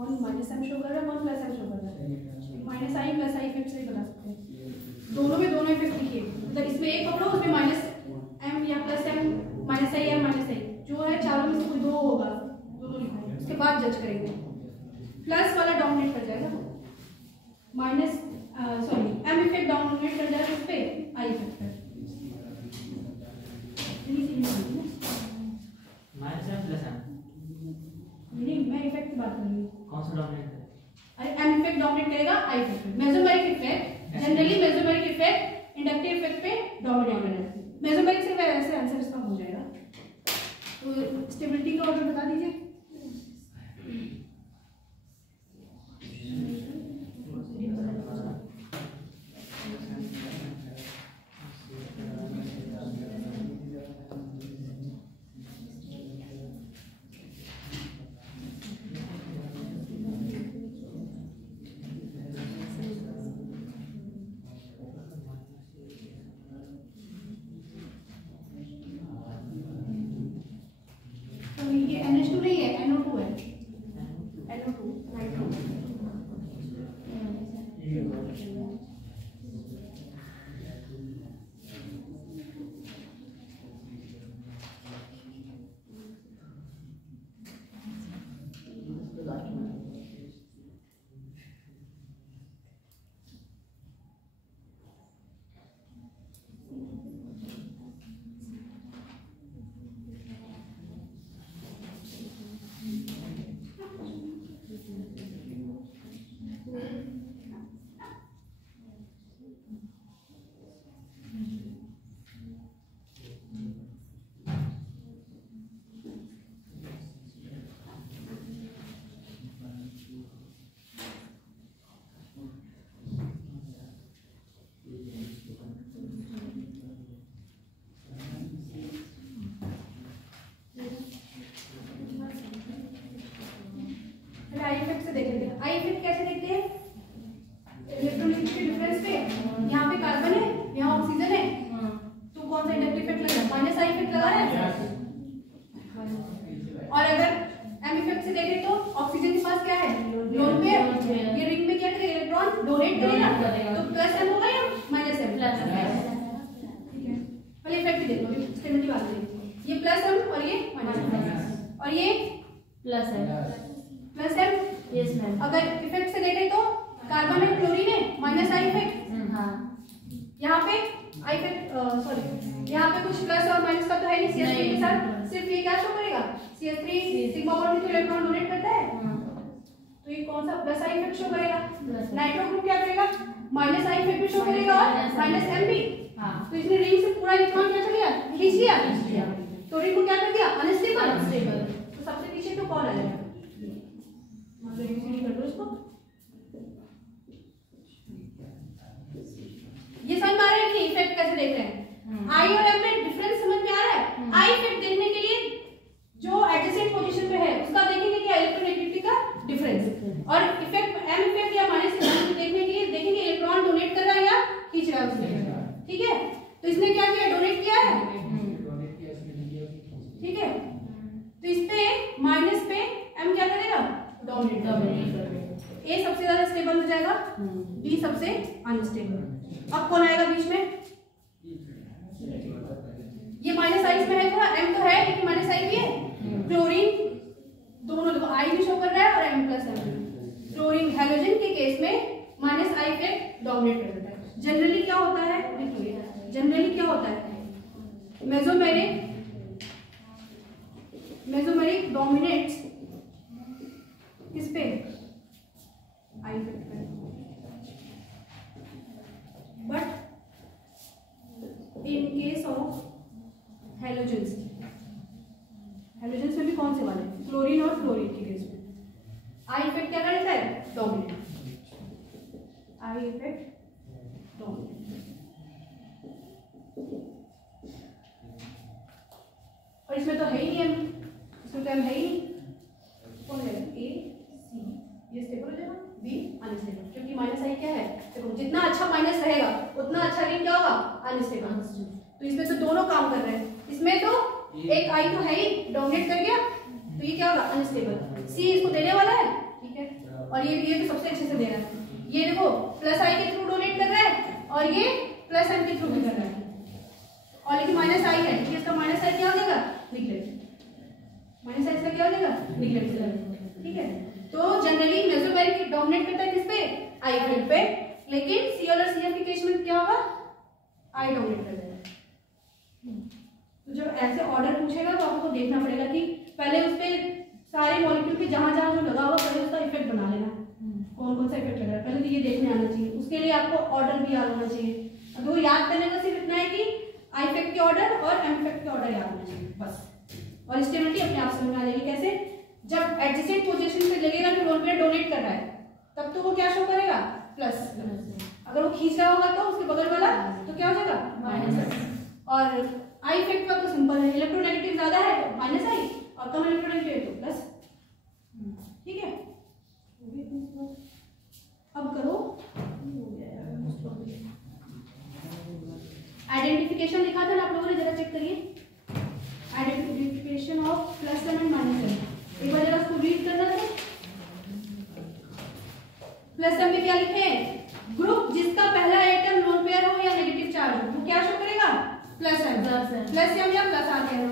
कौन माइनस एम शो कर रहा है, कौन प्लस एम शो कर रहा है। Minus I plus I effect से ही बता सकते हैं। दोनों में दोनों इफेक्ट लिखिए, मतलब इसमें एक पकड़ो उसमें माइनस एम या प्लस एम, माइनस आई या माइनस आई, जो है चारों में से कोई दो होगा, दोनों लिखो, उसके बाद जज करेंगे। प्लस वाला डोमिनेट कर जाएगा, minus sorry M effect dominate कर जाएगा इस पे आई इफेक्ट पे। माइनस एम प्लस एम नहीं, मैं इफेक्ट की बात कर रही हूँ। कौन सा डोमिनेट है? अरे एम इफेक्ट डोमिनेट करेगा आई इफेक्ट पे। Mesomeric effect generally mesomeric effect inductive effect पे डोमिनेट करेगा। मेसोमेरिक से वैसे आंसर इसका हो जाएगा। तो स्टेबिलिटी का ऑर्डर बता दीजिए। ये NH2 नहीं है, NO2 है, NO2 नाइट्रो। आई इफेक्ट से देखेंगे। आई इफेक्ट कैसे देखते हैं? इलेक्ट्रोनेगेटिव डिफरेंस पे यहाँ पे कार्बन है, यहाँ ऑक्सीजन है, तो कौन सा इंडक्टिव इफेक्ट लगा? माइनस आई इफेक्ट लगा है। और अगर एम इफेक्ट से देखें तो ऑक्सीजन के पास क्या है? Lone pair. ये रिंग में क्या करेगा? इलेक्ट्रॉन डोनेट करेगा, तो प्लस एम होगा या माइनस एम? Plus M. ठीक है, पहले इफेक्ट देख लो, स्टेबिलिटी वाला देखो। ये प्लस एम और ये माइनस एम, और ये प्लस है प्लस एम। Yes ma'am. अगर इफेक्ट से देखें तो कार्बन है, क्लोरीन है, माइनस आई इफेक्ट। हाँ यहाँ पे आई इफेक्ट सॉरी यहाँ पे कुछ प्लस और माइनस का तो है नहीं, CH3 के साथ सिर्फ ये क्या शो करेगा? CH3 सिग्मा बॉन्ड में तो इलेक्ट्रॉन डोनेट करता है, तो ये कौन सा प्लस आई इफेक्ट शो करेगा? नाइट्रो ग्रुप क्या करेगा? माइनस आई इफेक्ट भी शो करेगा और माइनस एम भी। तो इसने रिंग से पूरा इलेक्ट्रॉन क्या कर लिया? खींच लिया। तो रिंग को क्या कर दिया? अनस्टेबल। तो सबसे पीछे तो कौन आ जाएगा? मतलब इजीली कर दो इसको। ये समझ में आ रहा है कि इफेक्ट कैसे देख रहे हैं? आई और एम में डिफरेंस समझ में आ रहा है? आई इफेक्ट देखने के लिए जो एडजेसेंट पोजीशन पे है उसका देखेंगे कि इलेक्ट्रोनेगेटिविटी का डिफरेंस, और इफेक्ट एम इफेक्ट या माइनस इफेक्ट देखने के लिए देखेंगे इलेक्ट्रॉन डोनेट कर रहा है या खींच रहा है उसने। ठीक है, तो इसने क्या किया? डोनेट किया है। ठीक है, तो इस पे माइनस पे एम क्या करेगा? डोमिनेट। ए सबसे ज्यादा स्टेबल हो जाएगा, बी सबसे अनस्टेबल। अब कौन आएगा बीच में? ये माइनस आई इसमें है, थोड़ा एम तो है लेकिन माइनस आई भी है। क्लोरीन दोनों देखो, आई भी शो कर रहा है और M plus M. Chlorine halogen के केस में माइनस आई इफेक्ट डोमिनेट कर देता है। जनरली क्या होता है? देखिए जनरली क्या होता है? मेसोमेरिक डोमिनेट्स किस पे? आई इफेक्ट पे। But in case of halogens में भी कौन से वाले? क्लोरीन और फ्लोरीन के केस में आई इफेक्ट क्या करता है? डोमिनेट। आई इफेक्ट डोमिनेट। और इसमें तो है ही नहीं एम, इसमें तो एम है ही नहीं। कौन है? ए सी, ये स्टेबल हो जाएगा, बी अनस्टेबल, क्योंकि माइनस आई क्या है? देखो जितना अच्छा माइनस रहेगा उतना अच्छा रिंग क्या होगा? अनस्टेबल। तो इसमें तो दोनों काम कर रहे हैं। इसमें तो एक आई तो है ही, डोमिनेट कर गया, तो ये क्या होगा? अनस्टेबल। सी इसको देने वाला है, ठीक है। और ये तो सबसे अच्छे से दे रहा है, ये देखो प्लस आई के थ्रू डोनेट कर रहा है और ये प्लस एम के थ्रू भी कर रहा है, और लेकिन माइनस आई है, ठीक है, इसका माइनस आई क्या हो जाएगा, निगलेक्ट, माइनस आई इसका क्या हो जाएगा, निगलेक्ट, ठीक है। तो जनरली मेसोबैरिक डोमिनेट करता है किस पे, आई इफेक्ट पे, लेकिन सीएल और सीएफ के केस में क्या होगा, आई डोमिनेट कर देगा। तो जब ऐसे ऑर्डर पूछेगा तो आपको देखना पड़ेगा कि पहले उस पर सारे मॉलिक्यूल के जहां जहां जो लगा हुआ पहले उसका इफेक्ट बना लेना, कौन कौन सा इफेक्ट लग रहा है पहले तो ये देखने आना चाहिए। उसके लिए आपको ऑर्डर भी याद होना चाहिए। अब वो याद करने का सिर्फ इतना है कि आई इफेक्ट के ऑर्डर और एम इफेक्ट के ऑर्डर याद होना चाहिए बस, और स्टेबिलिटी अपने आप समझ में आ जाएगी। कैसे, जब एडजेसेंट पोजीशन पे लगेगा कि लोन पेयर डोनेट कर रहा है तब तो वो क्या शो करेगा, प्लस, अगर वो खींच रहा होगा तो उसके बगल वाला तो क्या हो जाएगा, माइनस। और आई इफेक्ट का तो सिंपल है, इलेक्ट्रोनेगेटिव ज्यादा है तो माइनस आई और कम इलेक्ट्रोनेगेटिव है तो प्लस, ठीक है। अब करो, आइडेंटिफिकेशन लिखा था ना आप लोगों ने, जरा चेक करिए, identification of plus M and minus M, एक बार जरा उसको रीड करना था। प्लस एम में क्या लिखे हैं, ग्रुप जिसका पहला एटम लोन पेयर हो या नेगेटिव चार्ज हो वो क्या शो करेगा, प्लस एम, प्लस एम या प्लस आर कह लो।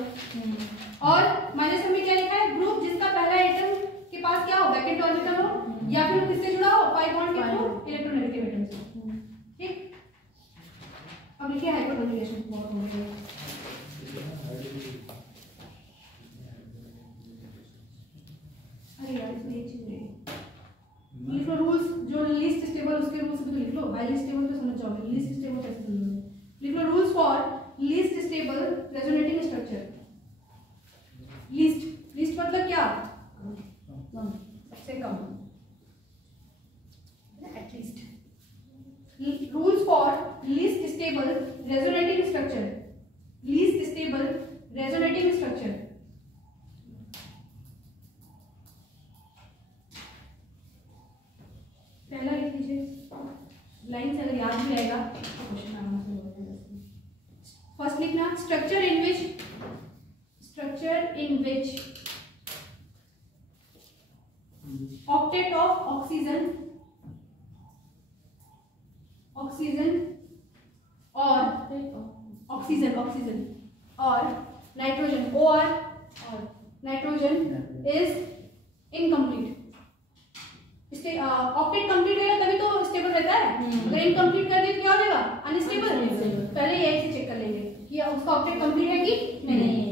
और माइनस एम में क्या लिखा है, ग्रुप जिसका पहला एटम के पास क्या हो, वैकेंट ऑर्बिटल हो या फिर किससे जुड़ा हो, पाई बॉन्ड के थ्रू इलेक्ट्रोनेगेटिव एटम से, ठीक। अब लिखिए हाइपरकॉन्जुगेशन बहुत हो गया, अरे यार इसमें एक चीज है, लिख लो रूल्स, जो लीस्ट स्टेबल उसके रूल्स भी तो लिख लो, हाईली स्टेबल तो समझ जाओगे, लीस्ट स्टेबल कैसे समझोगे, लिख लो rules for least stable resonating structure. Least मतलब क्या, सबसे कम, at least. Rules for least stable resonating structure, least stable resonating structure. पहला लिख लीजिए, लाइन से अगर याद भी आएगा तो क्वेश्चन आराम से हो जाएगा। फर्स्ट लिखना, structure in which octet of oxygen or nitrogen or nitrogen is incomplete। Octet complete रहेगा तभी तो स्टेबल रहता है, अगर इनकम्प्लीट कर दिया तो क्या हो जाएगा, अनस्टेबल। पहले ये ऐसे चेक कर लेंगे कि उसका ऑक्टेट कंप्लीट है कि नहीं है।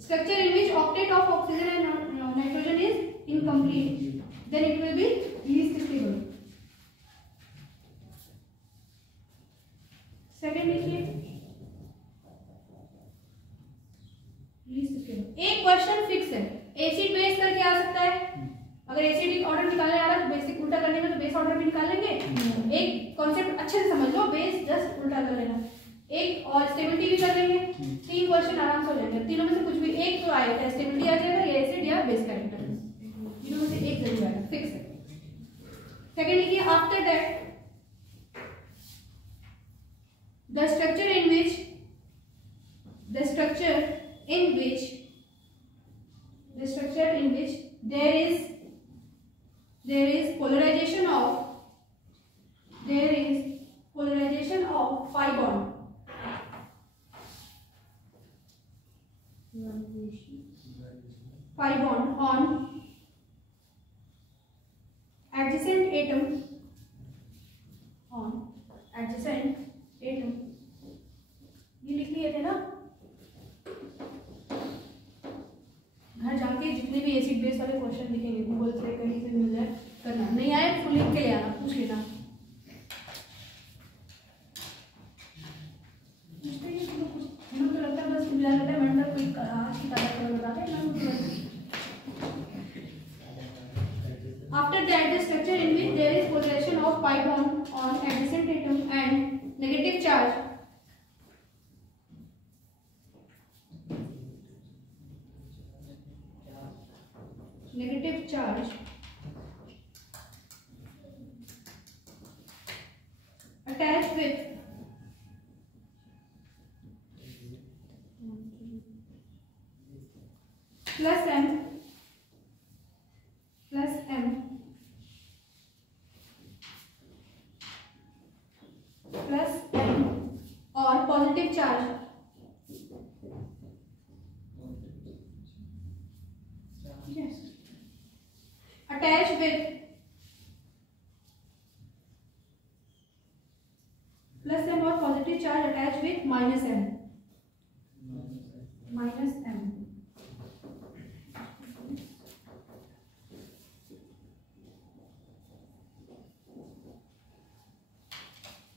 Structure in which octet of oxygen and nitrogen is incomplete then it will be least stable। Second लिखिए, लीस्ट स्टेबल। एक क्वेश्चन फिक्स है, एसिड बेस करके आ सकता है, अगर एसिडिक ऑर्डर निकालने आ रहा है तो बेसिक उल्टा कर लेंगे तो बेस ऑर्डर भी निकाल लेंगे। एक कॉन्सेप्ट अच्छे से समझ लो, बेस जस्ट उल्टा कर लेना, एक और स्टेबिलिटी भी कर लेंगे, 3 क्वेश्चन आराम से हो जाएंगे। तीनों में से कुछ भी एक तो आएगा, स्टेबिलिटी आ जाएगा या एसिड या बेस कैरेक्टर, तीनों में से एक जरूर आएगा, फिक्स है। सेकेंड लिखिए, after that the structure in which there is polarization of pi bond, on adjacent atom, ये लिख लिए थे ना, घर जाके जितने भी एसिड बेस वाले क्वेश्चन लिखेंगे गूगल से कहीं से मिल जाए करना, नहीं आए तो लिख के ले आना, पूछ लेना। हमें तो लगता है बस मिला रहता है, मैंने कोई आज की तारीख बता दें। After that, the structure in which there is polarization of pi bond on adjacent atom and negative charge attached with plus m attached with plus m or positive charge attached with minus m. Minus m.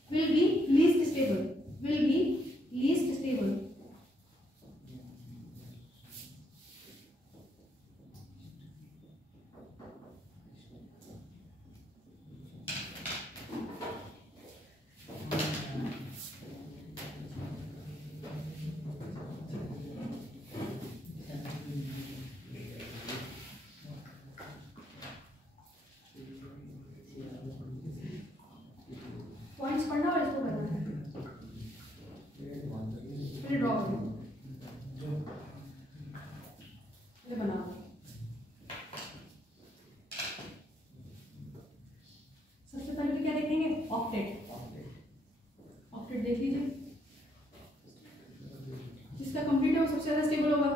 Will be least stable. Will be least stable. Points पढ़ना और इसको करना है, फिर draw करो, ये बनाओ। सबसे पहले क्या देखेंगे? ऑक्टेट। ऑक्टेट देख लीजिए, जिसका कंप्लीट है वो सबसे ज्यादा स्टेबल होगा।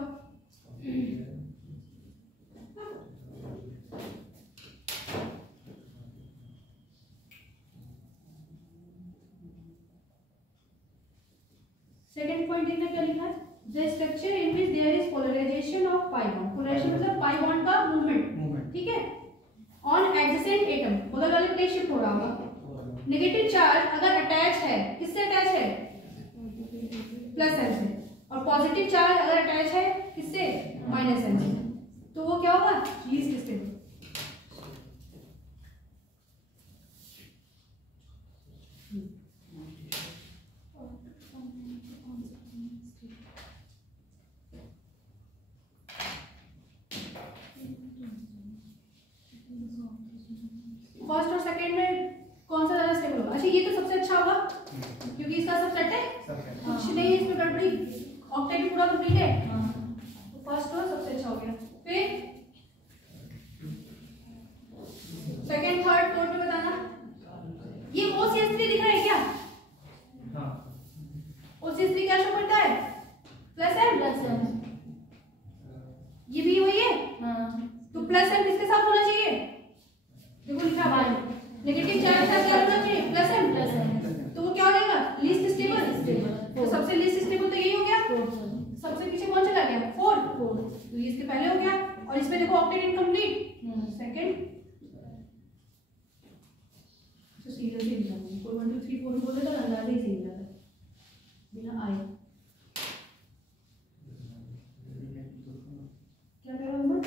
सेकेंड पॉइंट देखना क्या लिखा है? The structure in which there is polarisation of pi bond. Polarisation मतलब पाई बॉन्ड का मूवमेंट, ठीक है, ऑन एडजेसेंट एटम, बगल वाले प्लेट शिफ्ट हो रहा होगा। नेगेटिव चार्ज अगर अटैच है, किससे अटैच है? प्लस एम से। और पॉजिटिव चार्ज अगर अटैच है किससे? माइनस एम से। तो वो क्या होगा? Least stable. फर्स्ट और सेकंड में कौन सा ज्यादा स्टेबल होगा? अच्छा, ये तो सबसे अच्छा होगा क्योंकि इसका सबसेट है, कुछ नहीं है इसमें गड़बड़ी, ऑक्टेट पूरा कंप्लीट है। तो फर्स्ट और सबसे अच्छा हो गया। फिर सेकंड, थर्ड, फोर्थ में बताना। ये OCH3 दिख रहा है क्या? OCH3 क्या शो करता है? Plus M. ये भी वही है। तो प्लस एम किसके साथ होना चाहिए? देखो लिखा है, नेगेटिव चार्ज का क्या होना चाहिए? Plus M. तो वो क्या हो जाएगा? Least stable. तो सबसे लीस्ट स्टेबल तो यही हो गया। सबसे पीछे कौन चला गया? 4। तो ये इसके पहले हो गया। और इसमें देखो ऑक्टेट इनकम्प्लीट। सेकंड तो सीरियल से लिखा है, 4 1 2 3 4 बोले तो अंदाजा ही सही रहता है बिना आए। क्या कह रहा हूं मैं?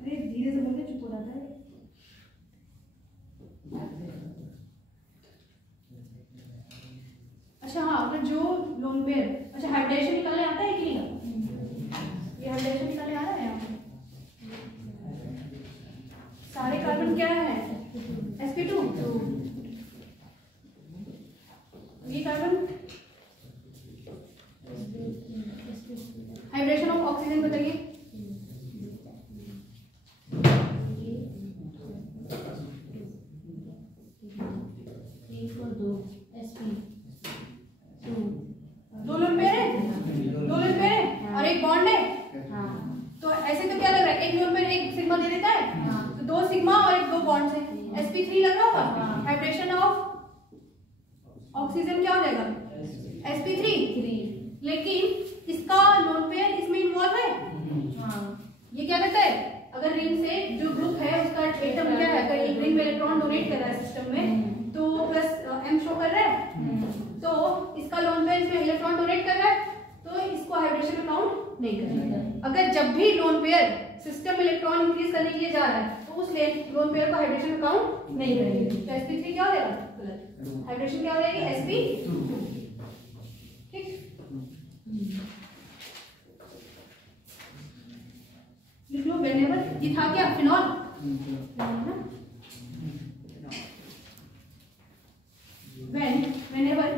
अरे धीरे से बोलते चुप हो जाता है। अच्छा हाँ, अगर जो लोन पेयर, अच्छा हाइब्रिडेशन निकालने आता है कि नहीं? ये हाइब्रिडेशन निकालने आ रहा है यहाँ पे। सारे कार्बन क्या है? sp2। ये कार्बन हाइब्रिडेशन ऑफ ऑक्सीजन बताइए। दो लोन पेयर है और एक बॉन्ड है। तो ऐसे तो क्या लग रहा है? एक लोन पेयर एक सिग्मा दे देता है, तो 2 सिग्मा और एक 2 बॉन्ड से sp3 लग रहा होगा। हाइब्रिडेशन ऑफ ऑक्सीजन क्या हो जाएगा? sp3। लेकिन इसका लोन पेयर इसमें इन्वॉल्व है। ये क्या कहता है? अगर रिंग से जो ग्रुप है उसका एटम क्या है, अगर एक रिंग में इलेक्ट्रॉन डोनेट कर रहा है सिस्टम में, तो प्लस m शो कर रहा है, तो इसका लोन पेयर इसमें इलेक्ट्रॉन डोनेट कर रहा है, तो इसको हाइब्रिडेशन में काउंट नहीं करेगा। अगर जब भी लोन पेयर सिस्टम में इलेक्ट्रॉन इंक्रीज करने के लिए जा रहा है, तो उस लोन पेयर को हाइब्रिडेशन में काउंट नहीं करेंगे। तो sp3 क्या हो जाएगा? हाइब्रिडेशन क्या हो जाएगी? sp2। ठीक, लिख लो। व्हेनेवर, ये था क्या? फिनॉल। व्हेनेवर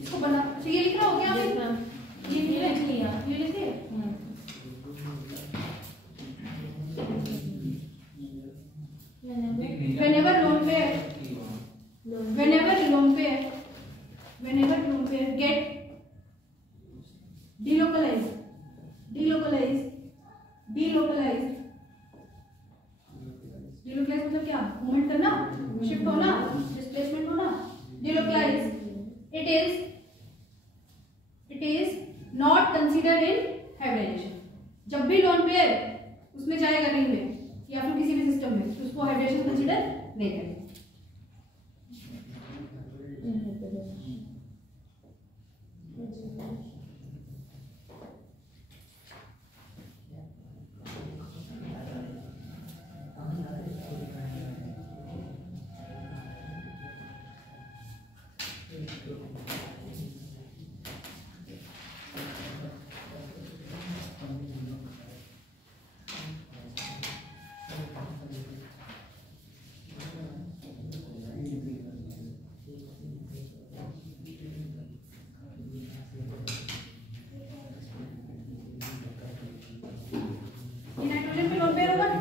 इसको बना, अच्छा ये लिख रहा हो क्या? ये लिख लिया, ये लिख दिया। Whenever lone pair get delocalized delocalise मतलब क्या? मूवमेंट करना, शिफ्ट होना, डिस्प्लेसमेंट होना। Delocalise it is not considered in hybridisation. जब भी लोन पेयर उसमें जाएगा रिंग में या फिर किसी भी सिस्टम में तो उसको हाइब्रिडाइजेशन कंसीडर नहीं करेंगे।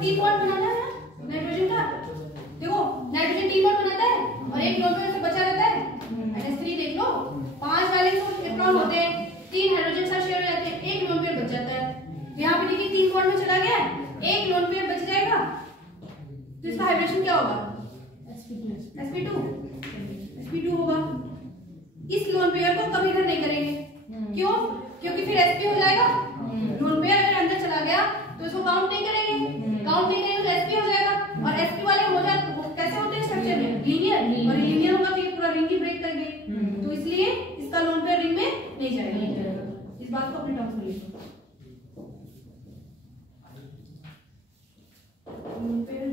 टी बॉन्ड बनाना है ना नाइट्रोजन का। देखो नाइट्रोजन टी बॉन्ड बनाता है और एक लोन पेयर से बचा रहता है। NH3 देख लो, 5 वैलेंस इलेक्ट्रॉन होते हैं, 3 हाइड्रोजन साथ शेयर हो जाते हैं, एक लोन पेयर बच जाता है। यहाँ पे देखिए 3 बॉन्ड में चला गया, एक लोन पेयर बच जाएगा तो इसका हाइब्रिडेशन क्या होगा? sp2 होगा। इस लोन पेयर को कभी इधर नहीं करेंगे, क्यों? क्योंकि फिर sp हो जाएगा। लोन पेयर अगर अंदर चला गया तो इसको काउंट नहीं करेंगे, काउंट नहीं करेंगे तो sp हो जाएगा। और sp वाले हो जाए कैसे होते हैं स्ट्रक्चर में? लीनियर, और लीनियर होगा तो ये पूरा रिंग ही ब्रेक कर गई, तो इसलिए इसका लोन पेयर रिंग में नहीं जाएगा। इस बात को अपने टर्म्स में लिखो। लोन पेयर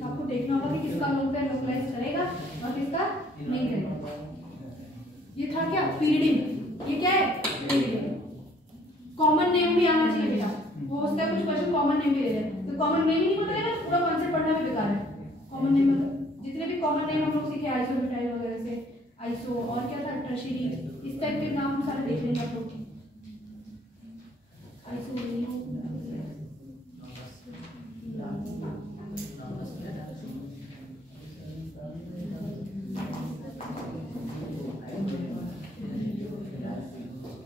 आपको देखना होगा कि किसका लोन पेयर लोकलाइज करेगा और किसका नहीं करेगा। ये था क्या? पीरियडिंग। ये क्या है? पीरियडिंग। कॉमन नेम भी आना चाहिए बेटा, वो उसका कुछ क्वेश्चन कॉमन नेम भी दे रहे हैं तो कॉमन नेम ही नहीं पता है पूरा कॉन्सेप्ट पढ़ना भी बेकार है। कॉमन नेम मतलब जितने भी कॉमन नेम हम लोग सीखे आइसो मिटाइल वगैरह से, आइसो और क्या था टर्शियरी, इस टाइप के नाम सारे देख लेंगे आप लोग। आइसो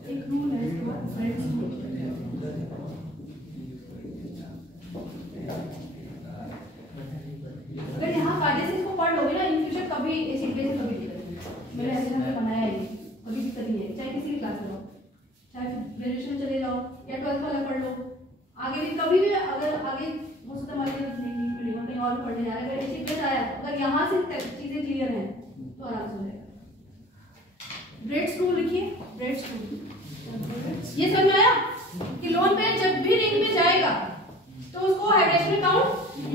एक रूल है इसका, ब्रेड्स रूल। अगर यहाँ कायदे से इसको पढ़ लोगे ना इन फ्यूचर कभी एसिड बेस कभी दिक्कत नहीं। मैंने ऐसे हमने बनाया है ये, कभी दिक्कत नहीं है, चाहे किसी भी क्लास में रहो, चाहे ग्रेजुएशन चले जाओ या 12th वाला पढ़ लो, आगे भी कभी भी अगर आगे हो सकता हमारे नहीं मिलेगा कहीं और पढ़ने जा रहे हैं, अगर एसिड बेस आया अगर यहाँ से चीजें क्लियर हैं तो आराम से हो जाएगा। ब्रेड्स रूल लिखिए, ब्रेड्स रूल। ये समझ में आया कि लोन पेयर जब भी रिंग में जाएगा तो उसको हाइड्रेशन काउंट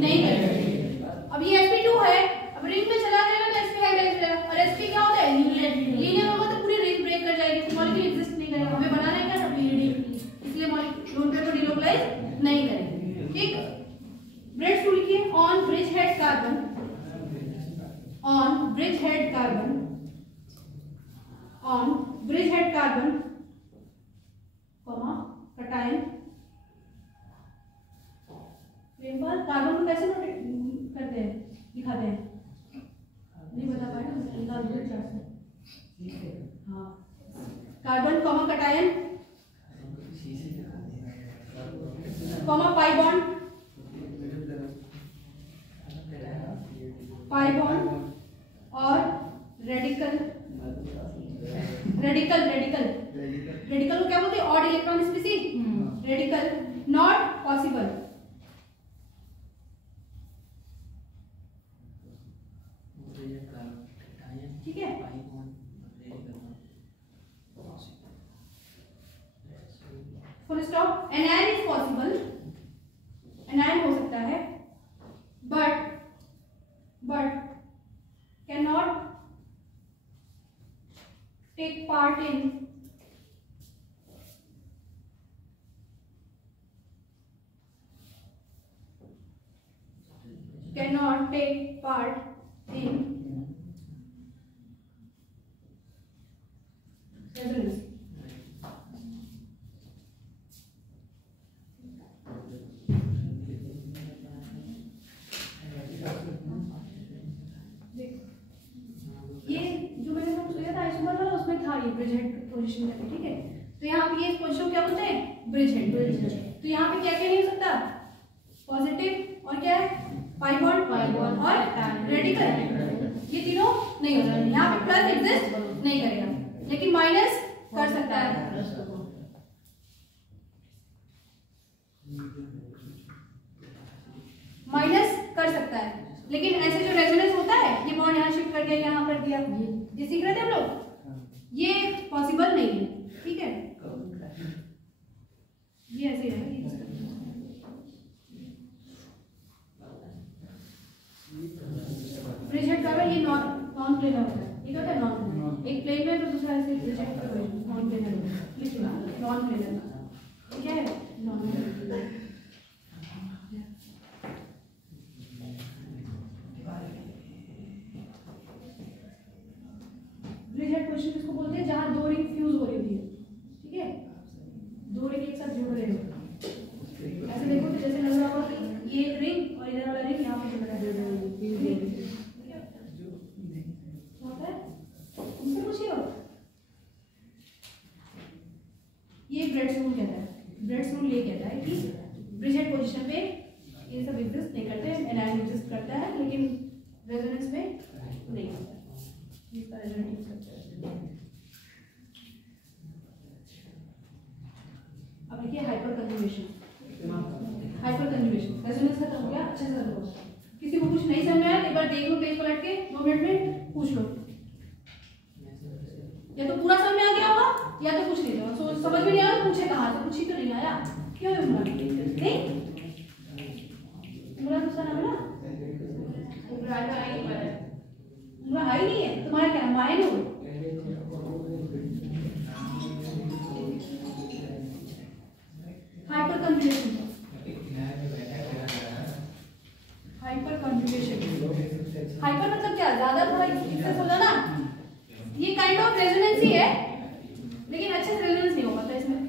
नहीं करेगा। अब ये sp2 है, अब रिंग में चला जाएगा तो sp हाइड्रेशन हो जाएगा। और sp क्या होता है? लीनियर। लीनियर होगा तो पूरी रिंग ब्रेक कर जाएगी, मॉलिक्यूल एग्जिस्ट नहीं करेगा। हमें बनाना है क्या? पीरियडिंग, इसलिए लोन पेयर को डिलोकलाइज नहीं करेंगे। ठीक, ब्रेड्स रूल लिखिए। On bridge head carbon, on bridge head carbon, on bridge head carbon comma cation. Carbon को कैसे नोट करते हैं, दिखाते हैं? नहीं बता पाए ना, हाँ। Carbon comma cation comma pi bond, pi bond और रेडिकल। रेडिकल रेडिकल रेडिकल को क्या बोलते हैं? Odd electron species. Radical not possible. ठीक है, full stop. Anion is possible, anion हो सकता है, but can not take part in cannot take part in bridgehead position करके, ठीक है। तो यहाँ पे ये पोजीशन को क्या बोलते हैं, ब्रिज हेड। तो यहाँ पे क्या क्या नहीं हो सकता, पॉजिटिव और क्या है, पाई बॉन्ड और रेडिकल, ये तीनों नहीं हो सकते। यहाँ पे प्लस एग्जिस्ट नहीं करेगा, लेकिन माइनस कर सकता है। माइनस कर सकता है, लेकिन ऐसे जो रेजोनेंस होता है, ये बॉन्ड यहाँ शिफ्ट कर दिया, यहाँ कर दिया, ये सीख रहे थे हम लोग, ये पॉसिबल नहीं है, ठीक है। ये ऐसे ही रहेगा, ब्रिज हेड का ये नॉन प्लेनर होता है, ये क्या होता है, नॉन, एक प्लेन में तो दूसरा ऐसे ब्रिज हेड का नॉन प्लेनर होता है, नॉन प्लेनर क्या है, non planar. Bridge head position किसको बोलते हैं, जहां दो रिंग फ्यूज हो रही होती है, ठीक है, दो रिंग एक साथ जुड़ रहे हो। ऐसे देखो तो जैसे लग रहा होगा कि ये रिंग और इधर वाला रिंग यहाँ पे जुड़ रहा है, उनसे पूछिए। ये ब्रेड्स रूल कहता है, ब्रेड्स रूल ये कहता है कि ब्रिज हेड पोजीशन पे ये सब एग्जिस्ट नहीं करते, एनायन एग्जिस्ट करता है, लेकिन रेजोनेंस में नहीं होता है, इसका रेजोनेंस करता है। अब देखिए hyper conjugation, hyper conjugation resonance खत्म हो गया, अच्छे से करो। किसी को कुछ नहीं समझ में आया एक बार देख लो, पेज पलट के 2 मिनट में पूछ लो, या तो पूरा समझ में आ गया होगा या तो कुछ नहीं होगा। तो समझ में नहीं आया पूछे कहाँ से, कुछ ही तो नहीं आया, क्यों है उम्र नहीं, उम्र दूसरा नाम है ना, उम्र हाई नहीं है, तुम्हारा क्या माइंड हो। Hyper conjugation, hyper conjugation, hyper मतलब क्या, ज्यादा थोड़ा इससे बोला ना, ये काइंड ऑफ रेजोनेंस ही है, लेकिन अच्छे से रेजोनेंस नहीं हो पाता इसमें।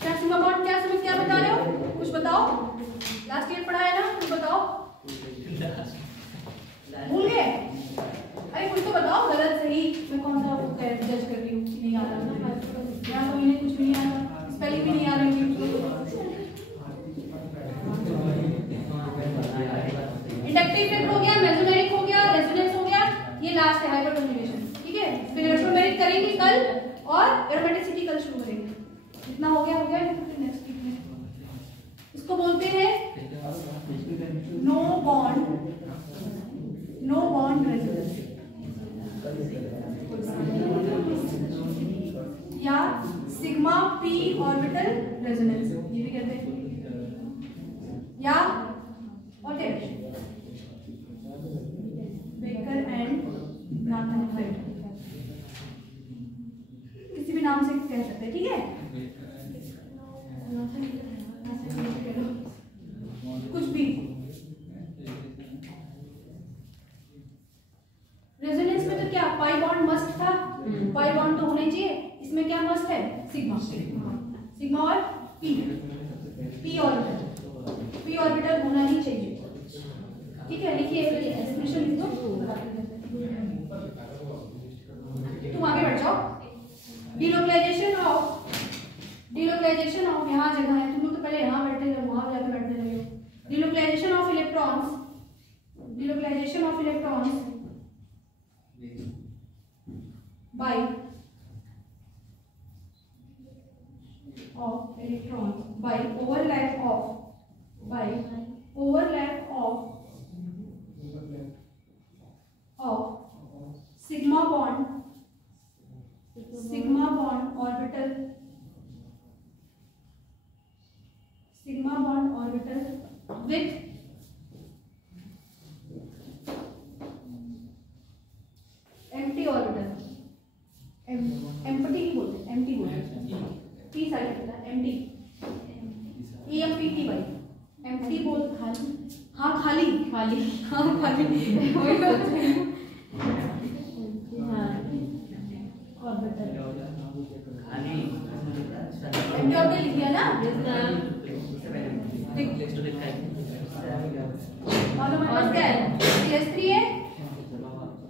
क्या सिग्मा बॉन्ड, क्या समझ, क्या बता रहे हो, कुछ बताओ, लास्ट ईयर पढ़ा है ना, कुछ बताओ, भूल गए, अरे कुछ तो बताओ, गलत सही मैं कौन सा जज कर रही हूँ, नहीं आ रहा या तो इन्हें कुछ भी नहीं आ रहा, स्पेलिंग भी नहीं आ रही है। इंडक्टिव इफेक्ट हो गया, मेसोमेरिक हो गया, रेजोनेंस हो गया, ये लास्ट है हाइपर कंजुगेशन, ठीक है। फिर इलेक्ट्रोमेरिक करेंगे कल और एरोमेटिसिटी कल शुरू करेंगे। इतना हो गया फिर नेक्स्ट वीक में इसको बोलते हैं नो बॉन्ड रेजोनेंस या सिग्मा पी ऑर्बिटल रेजोनेंस, ये भी कहते हैं, या व्हाट है बेकर एंड नाथन इफेक्ट, किसी भी नाम से कह सकते हैं, ठीक है। कुछ भी रेजोनेंस में तो क्या पाई बॉन्ड मस्ट था, पाई बॉन्ड तो होने चाहिए, इसमें क्या मस्ट है, सिग्मा, सिग्मा और पी ऑर्बिटल होना ही चाहिए, ठीक है। लिखिए एक्सप्रेशन लिख दो, तुम आगे बढ़ जाओ। डिलोकलाइजेशन ऑफ यहाँ जगह है, तुम लोग तो पहले यहाँ बैठे थे, वहां जाके बैठने लगे हो। Delocalisation of electrons by overlap of sigma bond orbital with empty orbital, empty बोलते हैं, empty बोलते हैं, p साइड होता है empty, EMPTY, empty बोल खाली, हाँ खाली, हाँ खाली, वही बात है, हाँ orbital, empty orbital लिख दिया ना, मालूम है क्या है, CH3 है,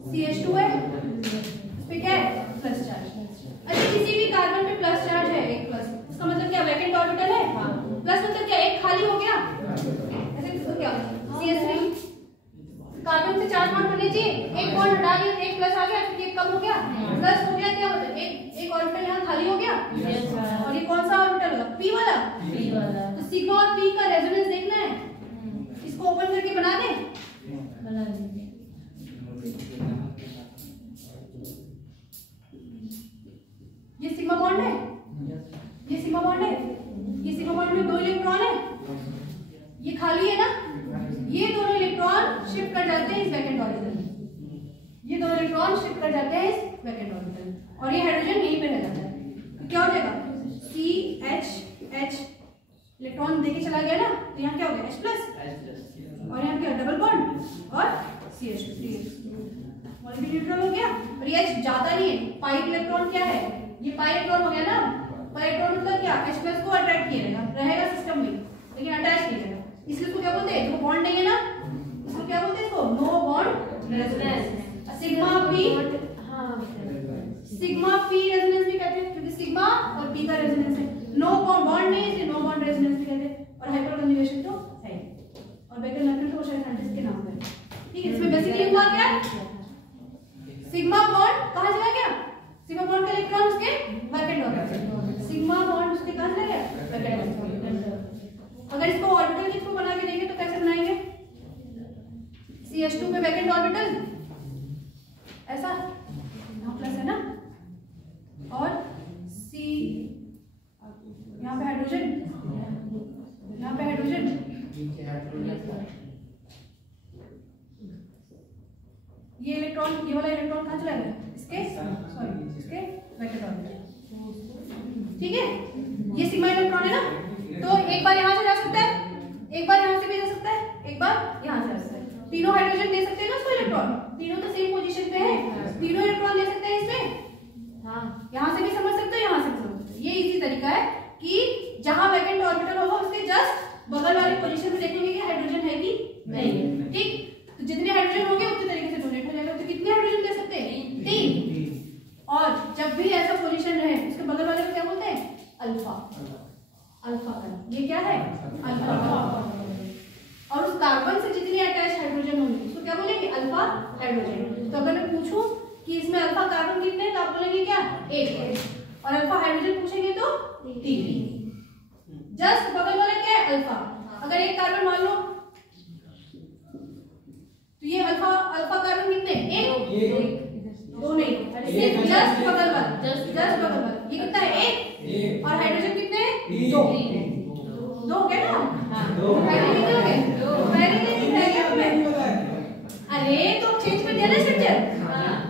CH2 है, इस पे क्या है प्लस चार्ज। अच्छा किसी भी कार्बन पे प्लस चार्ज है एक प्लस, इसका मतलब क्या वैकेंट ऑर्बिटल है। प्लस मतलब क्या एक खाली हो गया, ऐसे किसको क्या CH3 कार्बन से 4 बॉन्ड बनने चाहिए, एक बॉन्ड हटा दिया एक प्लस आ गया, फिर एक कम हो गया प्लस हो गया, क्या मतलब एक ऑर्बिटल यहाँ खाली हो गया। और ये कौन सा ऑर्बिटल होगा p वाला। तो सिग्मा और p का रेजोनेंस देखना है, इसको ओपन करके बना दे। ये सिग्मा बॉन्ड है, ये सिग्मा बॉन्ड है, ये सिग्मा बॉन्ड में 2 इलेक्ट्रॉन है, ये खाली है ना, ये दोनों इलेक्ट्रॉन शिफ्ट कर जाते हैं इस वैकेंट ऑर्बिटल में, ये दोनों इलेक्ट्रॉन शिफ्ट कर जाते हैं इस वैकेंट ऑर्बिटल में, और ये हाइड्रोजन यहीं पे रह जाता है। तो क्या हो जाएगा CH इलेक्ट्रॉन देके चला गया ना, तो यहाँ क्या हो गया H+, और यहाँ क्या डबल बॉन्ड और CH2 मॉलिक्यूल न्यूट्रल हो गया। और ये H जाता नहीं है, पाई इलेक्ट्रॉन क्या है, ये पाई इलेक्ट्रॉन हो गया ना, पाई इलेक्ट्रॉन मतलब क्या H+ को अट्रैक्ट किया रहेगा सिस्टम में, लेकिन अटैच नहीं रहेगा, इसलिए इसको क्या बोलते हैं, जो बॉन्ड नहीं है ना इसको क्या बोलते हैं, इसको no bond resonance. Sigma p resonance भी कहते हैं, क्योंकि सिग्मा और p का रेजोनेंस है, नो बॉन्ड नहीं है इसलिए नो बॉन्ड रेजोनेंस भी कहते हैं, और हाइपर कंजुगेशन तो है, और बेकर नैपकिन तो शायद साइंटिस्ट के नाम पे। ठीक है, इसमें बेसिकली हुआ क्या, सिग्मा बॉन्ड कहां चला गया, सिग्मा बॉन्ड का इलेक्ट्रॉन उसके वैकेंट ऑर्बिटल, सिग्मा बॉन्ड उसके कहां चला गया वैकेंट ऑर्बिटल। अगर इसको ऑर्बिटल के थ्रू बना के देंगे तो कैसे बनाएंगे, CH2 पे वैकेंट ऑर्बिटल ऐसा प्लस है ना, और C यहाँ पे हाइड्रोजन, यहाँ पे हाइड्रोजन, ये इलेक्ट्रॉन, ये वाला इलेक्ट्रॉन कहाँ चला गया, इसके सॉरी इसके वैकेंट ऑर्बिटल। ठीक है, ये सिग्मा इलेक्ट्रॉन है ना, तो एक बार यहाँ से जा सकता है, एक बार यहाँ से भी जा सकता है, एक बार यहाँ से जा सकता है, तीनों हाइड्रोजन दे सकते हैं ना उसको इलेक्ट्रॉन, तीनों तो सेम पोजीशन पे है, तीनों इलेक्ट्रॉन दे सकते हैं इसमें। यहाँ से भी समझ सकते हो, यहाँ से भी समझ सकते हो, ये इजी तरीका है कि जहाँ वैकेंट ऑर्बिटल होगा उसके जस्ट बगल वाली पोजीशन में देखेंगे कि हाइड्रोजन है कि नहीं। ठीक, तो जितने हाइड्रोजन होंगे उतने तरीके से डोनेट हो जाएगा। तो कितने हाइड्रोजन दे सकते हैं, 3। और जब भी ऐसा पोजीशन रहे उसके बगल वाले को क्या बोलते हैं, अल्फा, अल्फा का, ये क्या है अल्फा। और उस कार्बन से जितनी अटैच हाइड्रोजन होंगे उसको क्या बोलेंगे, अल्फा हाइड्रोजन। तो अगर मैं पूछूं कि इसमें अल्फा कार्बन कितने हैं तो आप बोलेंगे क्या, 1 है, और अल्फा हाइड्रोजन पूछेंगे तो 3। जस्ट बगल वाला क्या है, अल्फा। अगर एक कार्बन मान लो तो ये अल्फा कार्बन कितने, 1 2 नहीं, सिर्फ जस्ट बगल वाला, जस्ट बगल वाला ये कितना है, 1, और हाइड्रोजन कितने हैं, 2 हो गए ना, हाइड्रोजन कितने हो गए, 2 पहले नहीं रह गया हमें, अरे तो चेंज कर दिया ना स्ट्रक्चर,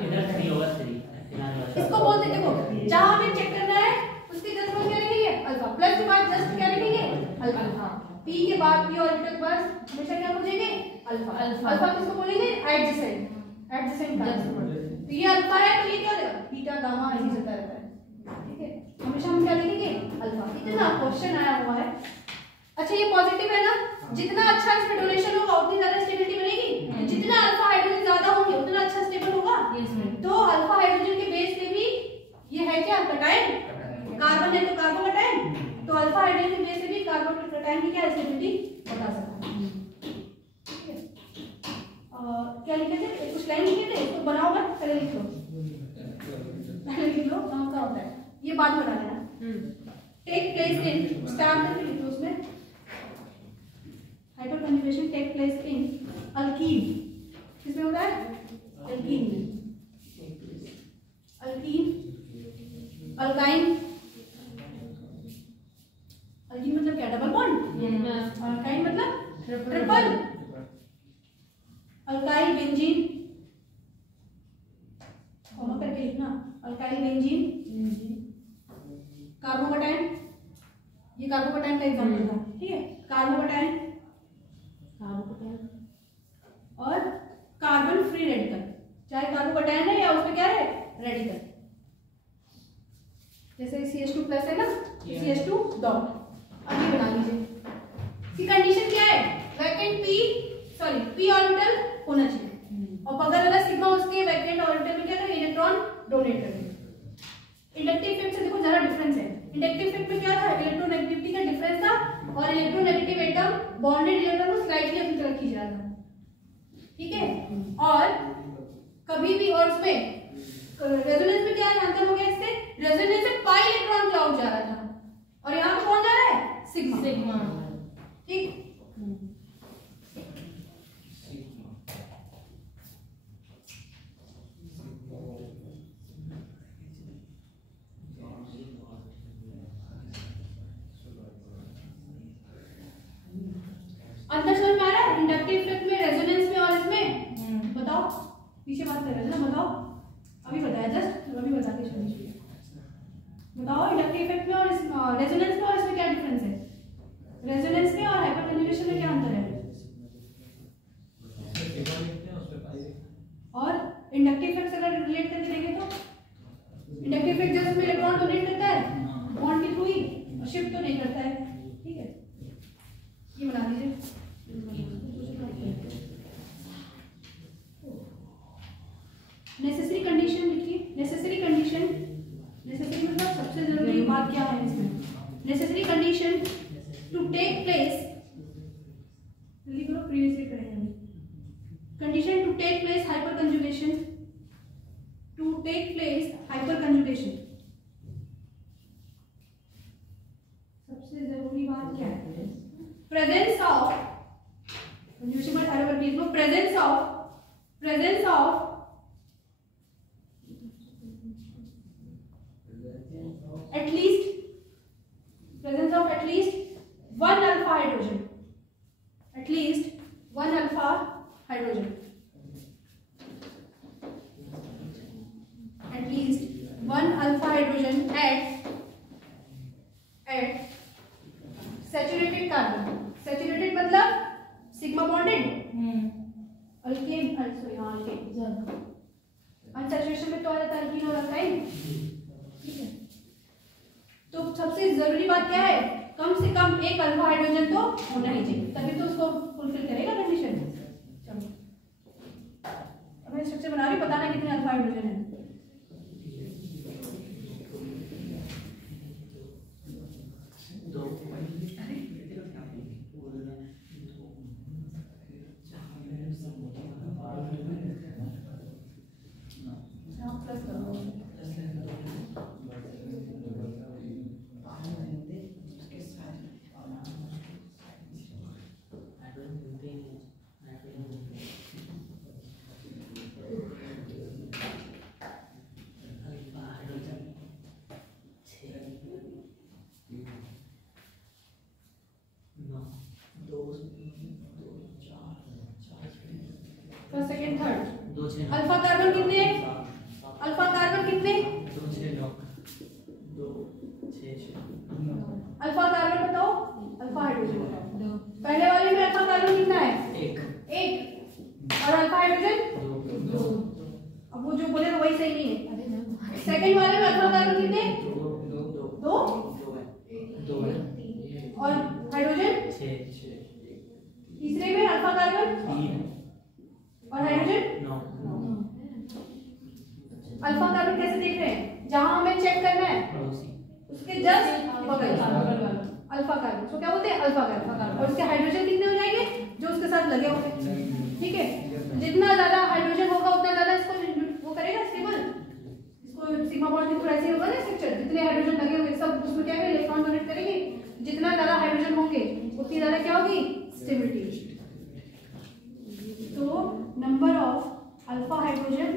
इधर 3 होगा, 3 इसको बोलते, देखो जहां हमें चेक करना है उसके जस्ट बाद क्या लिखेंगे, अल्फा, प्लस के बाद जस्ट क्या लिखेंगे, अल्फा, p के बाद p ऑर्बिटल के बाद हमेशा क्या बोलेंगे, अल्फा। अल्फा किसको बोलेंगे, एडजेसेंट तो ये अल्फा है तो ये क्या हो जाएगा, बीटा गामा ऐसे चलता रहता है। ठीक है, हमेशा हम क्या लिखेंगे, अल्फा। इतना क्वेश्चन आया हुआ है। अच्छा ये पॉजिटिव है ना, जितना अच्छा इसमें डोनेशन होगा उतनी ज्यादा स्टेबिलिटी बनेगी, जितना अल्फा हाइड्रोजन ज्यादा होंगे उतना अच्छा स्टेबल होगा। तो अल्फा हाइड्रोजन के बेस पे भी ये है क्या, कटायन, कार्बन है तो कार्बोकटायन, तो अल्फा हाइड्रोजन के बेस पे भी कार्बोकटायन की क्या स्टेबिलिटी बता सकता है। क्या लिखे थे, कुछ लाइन लिखे थे, इसको बनाओ मत, पहले लिख लो, पहले लिख लो कहाँ का होता है, ये बाद में बना लेना। टेक प्लेस इन, स्टार्ट करके लिख लो उसमें, hyperconjugation take place in alkene, किसमें होता है, अल्कीन में, अल्कीन, अल्काइन, अल्कीन मतलब क्या, डबल बॉन्ड, और अल्काइन मतलब ट्रिपल, अल्काइल बेंजीन, कॉमा करके लिखना, अल्काइल बेंजीन, कार्बोकटायन, ये कार्बोकटायन का एग्जांपल था। ठीक है, कार्बोकटायन और कार्बन फ्री रेडिकल, चाहे कार्बोकटायन है या उसमें क्या है, रेडिकल, जैसे CH2 प्लस है ना, CH2 डॉट, अब ये बना लीजिए। इसकी कंडीशन क्या है, वैकेंट p ऑर्बिटल होना चाहिए, और बगल वाला सिग्मा उसके वैकेंट डोनेट कर देगा। इंडक्टिव इफेक्ट से देखो जरा डिफरेंस है। इंडक्टिव इफेक्ट में क्या था, इलेक्ट्रोनेगेटिविटी का डिफरेंस था और इलेक्ट्रोनेगेटिव एटम बॉन्डेड इलेक्ट्रॉन को स्लाइडली अपनी तरफ खींच रहा था, ठीक है। और कभी भी, और इसमें रेजोनेंस में क्या अंतर हो गया, इससे रेजोनेंस में पाई इलेक्ट्रॉन क्लाउड जा रहा था और यहाँ पे कौन जा रहा है, सिग्मा, सिग्मा, ठीक। अंतर समझ में आ रहा है इंडक्टिव इफेक्ट में, रेजोनेंस में और इसमें? बताओ, पीछे बात कर रहे थे ना, बताओ, अभी बताया जस्ट, अभी बता के छोड़िए। बताओ इंडक्टिव इफेक्ट में और रेजोनेंस में और इसमें क्या डिफरेंस है? रेजोनेंस में और हाइपर कंजुगेशन में क्या अंतर है? और इंडक्टिव इफेक्ट से अगर रिलेट करके देखें तो इंडक्टिव इफेक्ट जैसे उसमें इलेक्ट्रॉन डोनेट करता है बॉन्ड के थ्रू ही, शिफ्ट तो नहीं करता है, ठीक है। ये बना दीजिए। नेसेसरी कंडीशन लिखिए। नेसेसरी कंडीशन, नेसेसरी मतलब सबसे जरूरी बात क्या है इसमें? Necessary condition to take place, जल्दी करो, प्रीवियसली करेंगे। Condition to take place hyperconjugation, to take place hyperconjugation, सबसे जरूरी बात क्या है? प्रेजेंस ऑफ कंजुगेशन में hyperconjugation, presence of at least one alpha hydrogen, at least one alpha hydrogen, at least one alpha hydrogen at saturated carbon, saturated मतलब sigma bonded, alkane, sorry हाँ alkane, unsaturation में तो आ जाता है alkyne और alkyne, ठीक है। तो सबसे जरूरी बात क्या है, कम से कम एक अल्फा हाइड्रोजन तो होना ही चाहिए, तभी तो उसको फुलफिल करेगा कंडीशन। चलो अब मैं स्ट्रक्चर बना रही हूँ, बताना कितने अल्फा हाइड्रोजन है। First second third. Alpha carbon कितने, अल्फा कार्बन कितने, अल्फा कार्बन बताओ, अल्फा हाइड्रोजन बताओ। पहले वाले में अल्फा कार्बन कितना है, एक, और अल्फा हाइड्रोजन दो। अब वो जो बोले वही सही नहीं है। सेकंड वाले में अल्फा कार्बन कितने, दो, और हाइड्रोजन तीसरे में अल्फा कार्बन और हाइड्रोजन। अल्फा कार्बन कैसे देख रहे हैं, जहां हमें चेक करना है उसके जस्ट बगल वाला अल्फा कार्बन, तो क्या बोलते हैं अल्फा कार्बन, और उसके हाइड्रोजन कितने हो जाएंगे जो उसके साथ लगे होंगे, ठीक है। जितना ज्यादा हाइड्रोजन होगा उतना ज्यादा इसको वो करेगा स्टेबल, इसको सिग्मा बॉन्ड की थोड़ा ऐसे होगा ना स्ट्रक्चर, जितने हाइड्रोजन लगे हुए सब उसमें क्या है इलेक्ट्रॉन डोनेट करेंगे, जितना ज्यादा हाइड्रोजन होंगे उतनी ज्यादा क्या होगी स्टेबिलिटी। तो number of alpha hydrogen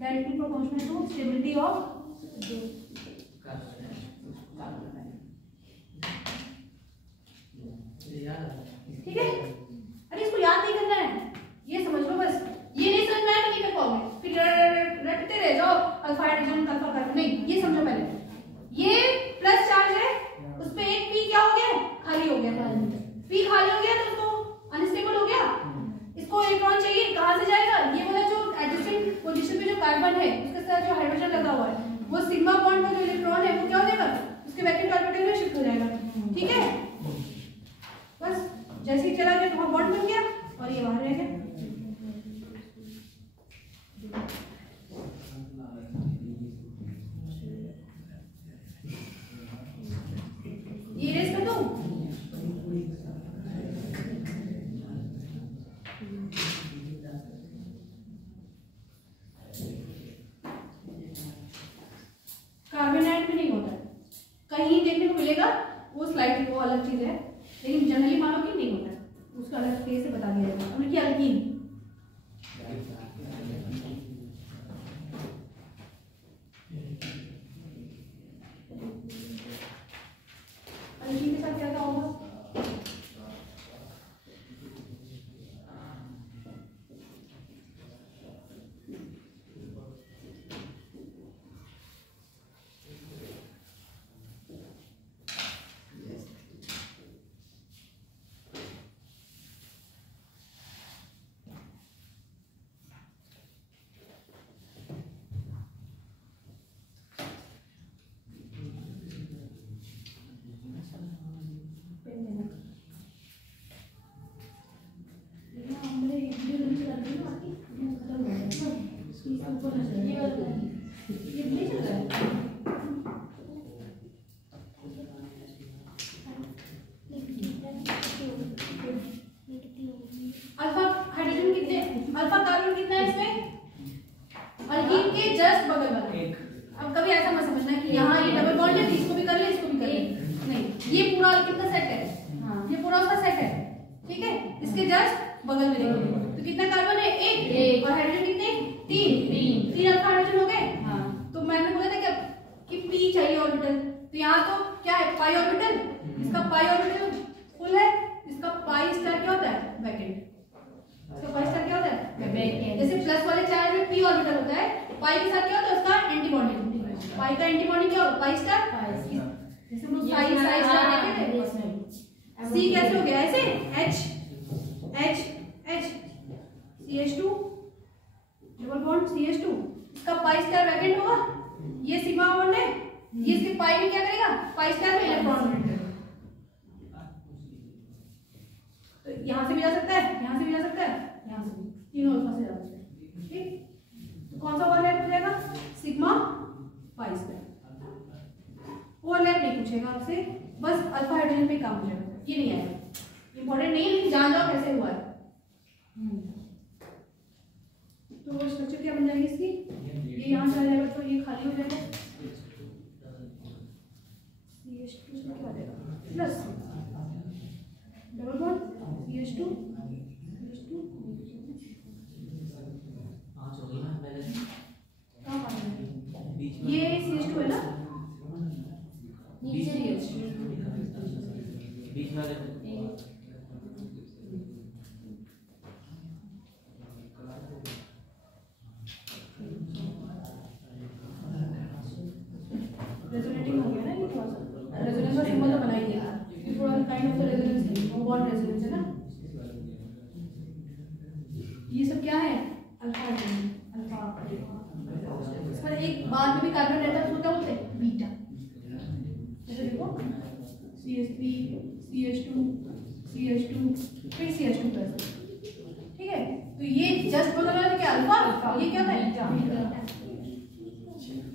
directly proportional to stability of ठीक है। अरे इसको याद नहीं करना है, ये समझ लो बस, ये नहीं समझ में आया तो ये फॉर्म है, फिर रटते रह जाओ अल्फा हाइड्रोजन अल्फा कार्बन, नहीं ये समझो पहले। ये प्लस चार्ज है, उस पे एक पी क्या हो गया, खाली हो गया, पी खाली हो गया तो उसको अनस्टेबल हो गया, इसको इलेक्ट्रॉन चाहिए, कहां से जाएगा, ये वाला जो एडजेसेंट पोजीशन पे जो कार्बन है उसके साथ जो हाइड्रोजन लगा हुआ है वो सिग्मा बॉन्ड का जो इलेक्ट्रॉन है वो क्या हो जाएगा उसके वैलेंस ऑर्बिटल में शिफ्ट हो जाएगा, ठीक है। बस जैसे ही चला गया तो वहां बॉन्ड बन गया और ये बाहर रह गया। मिलेगा वो स्लाइड वो अलग चीज है, लेकिन जनरली मानो कि नहीं होता है, उसका अलग केस से बता दिया जाएगा। उनकी अल्कीन अल्कीन के साथ क्या क्या होगा? अल्फा हाइड्रोजन कितने, अल्फा कार्बन कितना है इसमें? अल्कीन के जस्ट बगल वाला। अब कभी ऐसा मत समझना कि यहाँ ये डबल बॉन्ड है इसको भी कर ले इसको भी कर ले, नहीं, ये पूरा अल्कीन का सेट है, ये पूरा उसका सेट है, ठीक है। इसके जस्ट बगल में देखो तो कितना कार्बन है? एक। और हाइड्रोजन कितने? तीन अल्फा हाइड्रोजन हो गए। तो मैंने बोला था कि पी चाहिए ऑर्बिटल, तो यहाँ तो क्या है? पाई ऑर्बिटल। इसका पाई ऑर्बिटल फुल है, इसका पाई स्टार क्या होता है? वैकेंट। इसका पाई स्टार क्या होता है? वैकेंट। जैसे प्लस वाले चार्ज में पी ऑर्बिटल होता है, पाई के साथ क्या होता है? उसका एंटीबॉन्डिंग। पाई का एंटीबॉन्डिंग क्या होगा? Pi star. जैसे हम लोग साई स्टार देखे थे। सी कैसे हो गया? ऐसे H CH2 double bond CH2, इसका पाई स्टार वैकेंट होगा, ये सिग्मा बॉन्ड है, ये इसके पाई में क्या करेगा? पाई स्टार में इलेक्ट्रॉन करेगा। तो यहां से भी जा सकता है, यहां से भी जा सकता है, यहां से भी, तीनों अल्फा से जा सकता है, ठीक। तो कौन सा ओवरलैप हो जाएगा? Sigma pi star. ओवरलैप नहीं पूछेगा आपसे, बस अल्फा हाइड्रोजन पे काम हो जाएगा, ये नहीं आएगा, इंपॉर्टेंट नहीं है, लेकिन जान जाओ कैसे हुआ है। तो स्ट्रक्चर क्या बन जाएगी इसकी? ये यहाँ से आ जाएगा तो ये खाली हो जाएगा, CH2 से क्या आ जाएगा? प्लस डबल बॉन्ड CH2 ये CH2 है ना, नीचे बीच में रेजोनेटिंग हो गया ना, ये थोड़ा सा रेजोनेंस का सिंबल तो बना ही दिया, ये थोड़ा काइंड ऑफ रेजोनेंस है, वो बॉन्ड रेजोनेंस है ना। ये सब क्या है? Alpha alpha. इस पर एक बाद में भी कार्बन रहता है, होता बोलते हैं बीटा। जैसे देखो CH3 CH2 फिर CH2 प्लस, ठीक है। तो ये जस्ट बदल रहा है क्या? अल्फा। ये क्या होता है?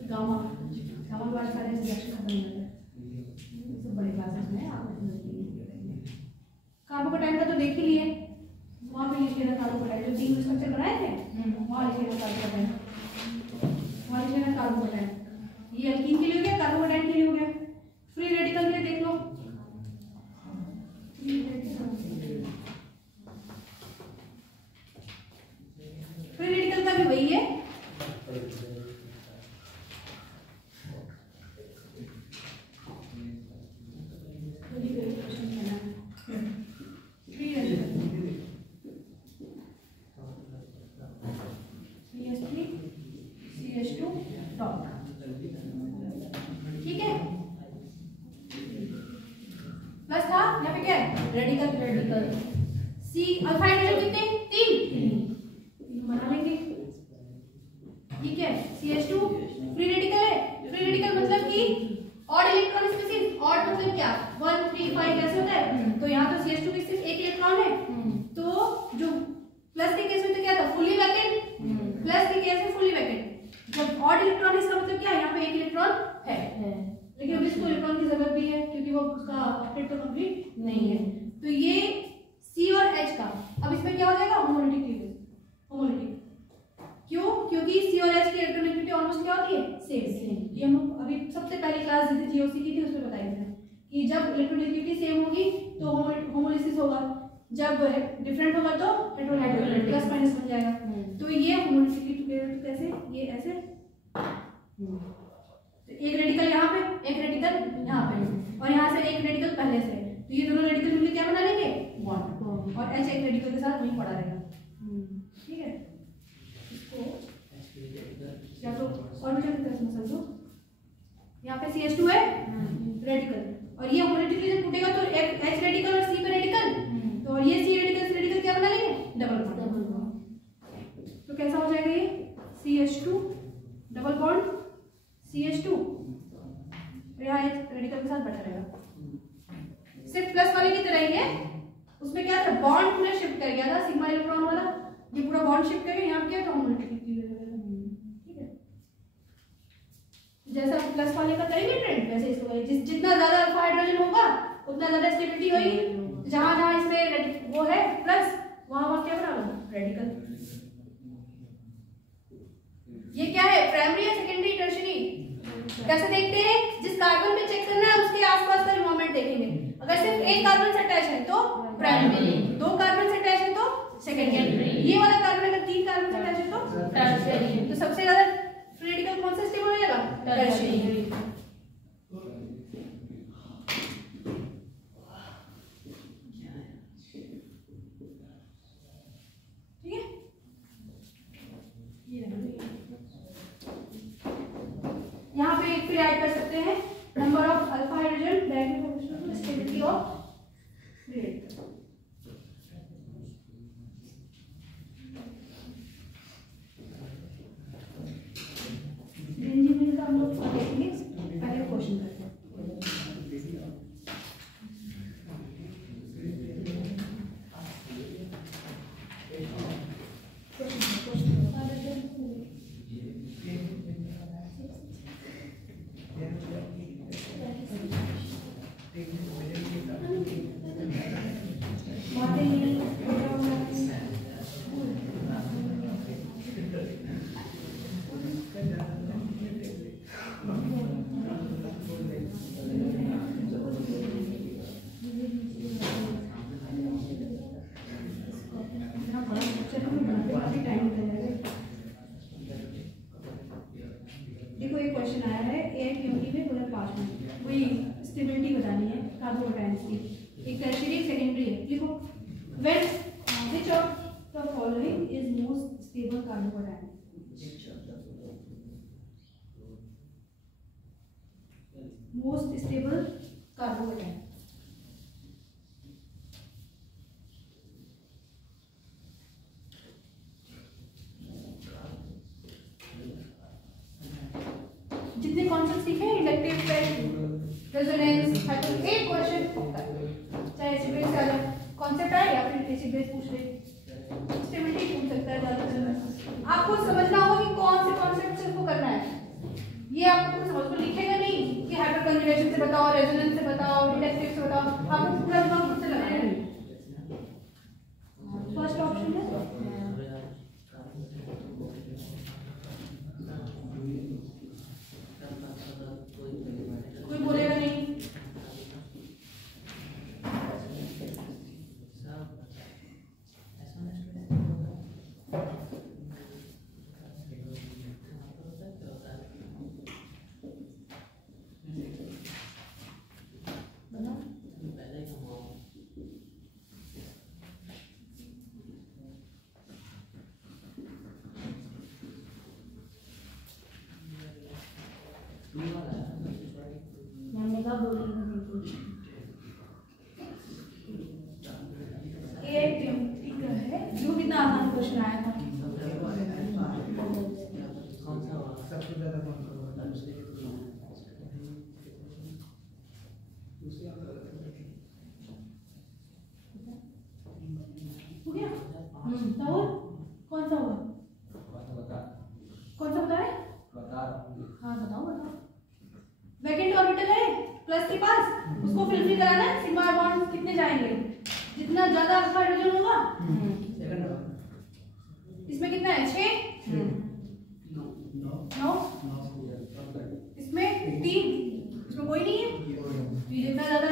गामा। गामा बार सारे रिएक्शन खत्म हो जाते हैं, सब बड़े क्लासेस में आप कार्बोकैटायन का तो देख ही लिए, वहाँ पे लिखिएगा कार्बोकैटायन, जो 3 स्ट्रक्चर बनाए थे वहाँ लिखिएगा कार्बोकैटायन, वहाँ लिखिएगा कार्बोकैटायन। ये अल्कीन के लिए हो गया, कार्बोकैटायन के लिए हो गया। फ्री रेडिकल के लिए देख लो, फ्री रेडिकल का भी वही है, ठीक है। प्लस था यहाँ पे क्या है? रेडिकल सी अल्फा हाइड्रोजन कितने? 3 बना लेंगे, ठीक है। CH2 फ्री रेडिकल है, फ्री रेडिकल मतलब कि ऑड इलेक्ट्रॉन स्पीशीज, ऑड मतलब क्या? 1 3 5 कैसे होता है? तो यहाँ तो CH2 में सिर्फ एक इलेक्ट्रॉन है, तो जो प्लस के केस में तो क्या था? फुली वैकेंट, प्लस के केस में फुली वैकेंट। जब ऑड इलेक्ट्रॉन है इसका मतलब क्या है? यहाँ पे एक इलेक्ट्रॉन है, लेकिन अभी इसको इलेक्ट्रॉन की जरूरत भी है क्योंकि वो उसका ऑक्टेट तो कंप्लीट नहीं है। तो ये C और H का अब इसमें क्या हो जाएगा? Homolytic cleavage. होमोलिटिक क्यों? क्योंकि C और H की इलेक्ट्रोनेगेटिविटी ऑलमोस्ट क्या होती है? सेम। ये हम अभी सबसे पहली क्लास जितनी GOC की थी उसमें बताई थी कि कि जब इलेक्ट्रोनेगेटिविटी सेम होगी तो होमोलिसिस होगा, जब डिफरेंट होगा तो हेटेरोनेगेटिव प्लस माइनस बन जाएगा। तो ये होमोलिसिटी टुगेदर तो कैसे, ये ऐसे एक रेडिकल यहाँ पे, एक रेडिकल यहाँ पे, और यहाँ से एक रेडिकल पहले से, तो ये दोनों रेडिकल मिलकर क्या बना लेंगे, बॉन्ड, और H एक रेडिकल के साथ वहीं पड़ा रहेगा। ठीक है, इसको या तो और भी जल्दी तरह से समझो। यहाँ पे CH2 है रेडिकल, और ये होमोलिटिकली जब टूटेगा तो एक H रेडिकल और C पे रेडिकल, तो और ये C रेडिकल से रेडिकल क्या बना लेंगे, डबल बॉन्ड। तो कैसा हो जाएगा ये CH2 डबल बॉन्ड CH2, और यहाँ H रेडिकल के साथ बैठा रहेगा। सिर्फ प्लस वाले की तरह ही है, उसमें क्या था, बॉन्ड पूरा शिफ्ट कर गया था सिग्मा इलेक्ट्रॉन वाला, ये पूरा बॉन्ड शिफ्ट करके यहाँ क्या था, होमोलिटिकली। ठीक है, जैसा प्लस वाले का करेंगे ट्रेंड, वैसे इसको जितना ज्यादा अल्फा हाइड्रोजन होगा उतना ज्यादा स्टेबिलिटी होगी। जहां जहां इसमें वो है प्लस, वहां क्या बना रेडिकल। ये क्या है, प्राइमरी या सेकेंडरी टर्शियरी, कैसे देखते हैं, जिस कार्बन पे चेक करना है उसके आसपास का एनवायरनमेंट देखेंगे। अगर सिर्फ एक कार्बन से अटैच है तो प्राइमरी, दो कार्बन से अटैच है तो सेकेंडरी, ये वाला कार्बन अगर तीन कार्बन से अटैच है तो टर्शियरी। तो सबसे ज्यादा फ्री रेडिकल कौन सा स्टेबल हो जाएगा, टर्शियरी। ठीक है, यहाँ पे एक फिर ऐड कर सकते हैं, number of alpha hydrogen directly proportional to stability of free radical. बेंजामिन का हम लोग देखेंगे, पहले क्वेश्चन करते हैं। देखो ये क्वेश्चन आया है AIMD में 2005 में, वही स्टेबिलिटी बतानी है कार्बोकेटाइंस की, एक टर्शियरी सेकेंडरी है। लिखो, when which of the following is most stable carbocation, most stable carbocation. जितने कॉन्सेप्ट सीखे, इंडक्टिव टेस्ट, रेजोनेंस, एक क्वेश्चन चाहे एसिड बेस का कॉन्सेप्ट आए या फिर एसिड बेस पूछ ले, स्टेबिलिटी पूछ सकता है ज्यादातर। आपको समझना होगा कि कौन से कॉन्सेप्ट से इसको करना है, ये आपको समझ को लिखेगा नहीं कि हाइपरकंजुगेशन से बताओ, रेजोनेंस से बताओ, इंडक्टिव से बताओ, आपको पूरा दिमाग खुद से लगाना है। फर्स्ट ऑप्शन है कोई बोलेगा नहीं, मैंने कहा बोलेगा ठीक है। जो कितना आसान क्वेश्चन आया था, सबसे ज्यादा कौन सा हो गया। और कौन सा होगा, कौन सा बता रहे, हाँ बताओ बताओ। वैकेंट ऑर्बिटल है प्लस के पास, उसको फिल भी कराना है, सिग्मा बॉन्ड कितने जाएंगे, जितना ज्यादा अल्फा हाइड्रोजन होगा, इसमें कितना है 6 9, इसमें 3, इसमें कोई नहीं है, जितना ज्यादा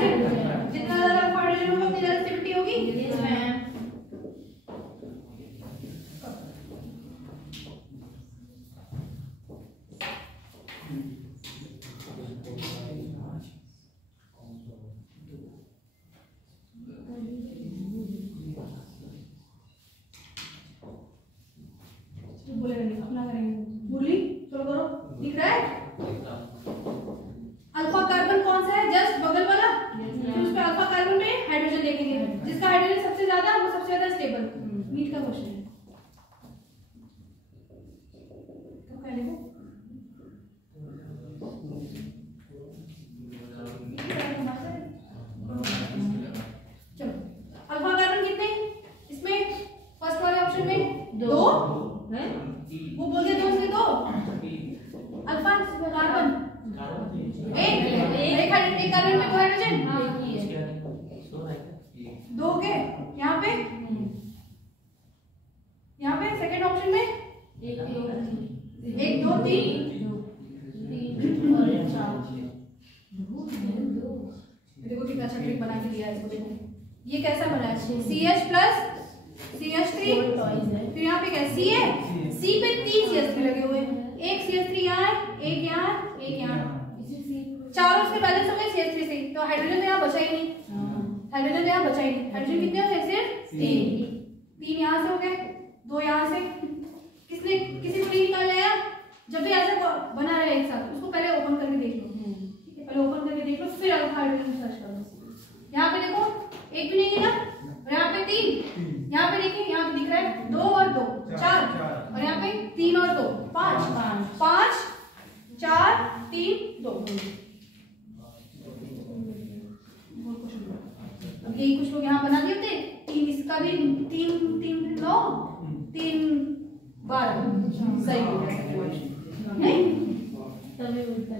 हाइड्रोजन, जितना ज्यादा अल्फा हाइड्रोजन होगा उतनी ज्यादा स्टेबिलिटी होगी। Yes ma'am. बोलेगा नहीं, अपना करेंगे। मुरली चलो करो, दिख रहा है? अल्फा कार्बन कौन सा है? जस्ट बगल वाला। फिर उस पे अल्फा कार्बन पे हाइड्रोजन देखेंगे, जिसका हाइड्रोजन सबसे ज्यादा वो सबसे ज्यादा स्टेबल। नीट का क्वेश्चन है। तो क्या लिखो? चलो, अल्फा कार्बन कितने इसमें? फर्स्ट वाले ऑप्शन में दो है, वो बोल दिया दो से दो। अल्फा कार्बन एक कार्बन में दो हाइड्रोजन, दो हो गए। यहाँ पे सेकंड ऑप्शन में एक दो तीन देखो कितना अच्छा ट्रिक बना के दिया है इसको। देखो ये कैसा बना है, CH प्लस CH3, फिर यहाँ पे क्या है CA, C पे 3 CH3 लगे हुए हैं, एक CH3 यहाँ, एक यहाँ, एक यहाँ, चारों से बैलेंस हो गए CH3 से, तो हाइड्रोजन तो यहाँ बचा ही नहीं, हाइड्रोजन तो यहाँ बचा ही नहीं। हाइड्रोजन कितने हो गए? सिर्फ 3 यहाँ से हो गए, 2 यहाँ से। किसने किसी को नहीं निकालना है? जब भी ऐसा बना रहे एक साथ, उसको पहले ओपन करके देख लो, ठीक है? पहले ओपन करके देख लो, फिर अल्फा हाइड्रोजन सर्च करो। यहाँ पे देखो एक भी नहीं है ना, और यहाँ पे 3, यहाँ पे देखिए, यहाँ पे दिख रहा है 2 और 2 4, और यहाँ पे 3 और 2 5 5 4 3 2। अब यही कुछ लोग यहाँ बना दिए होते, 3 इसका भी 3 3 9 3 12 सही हो गया नहीं? तभी उनका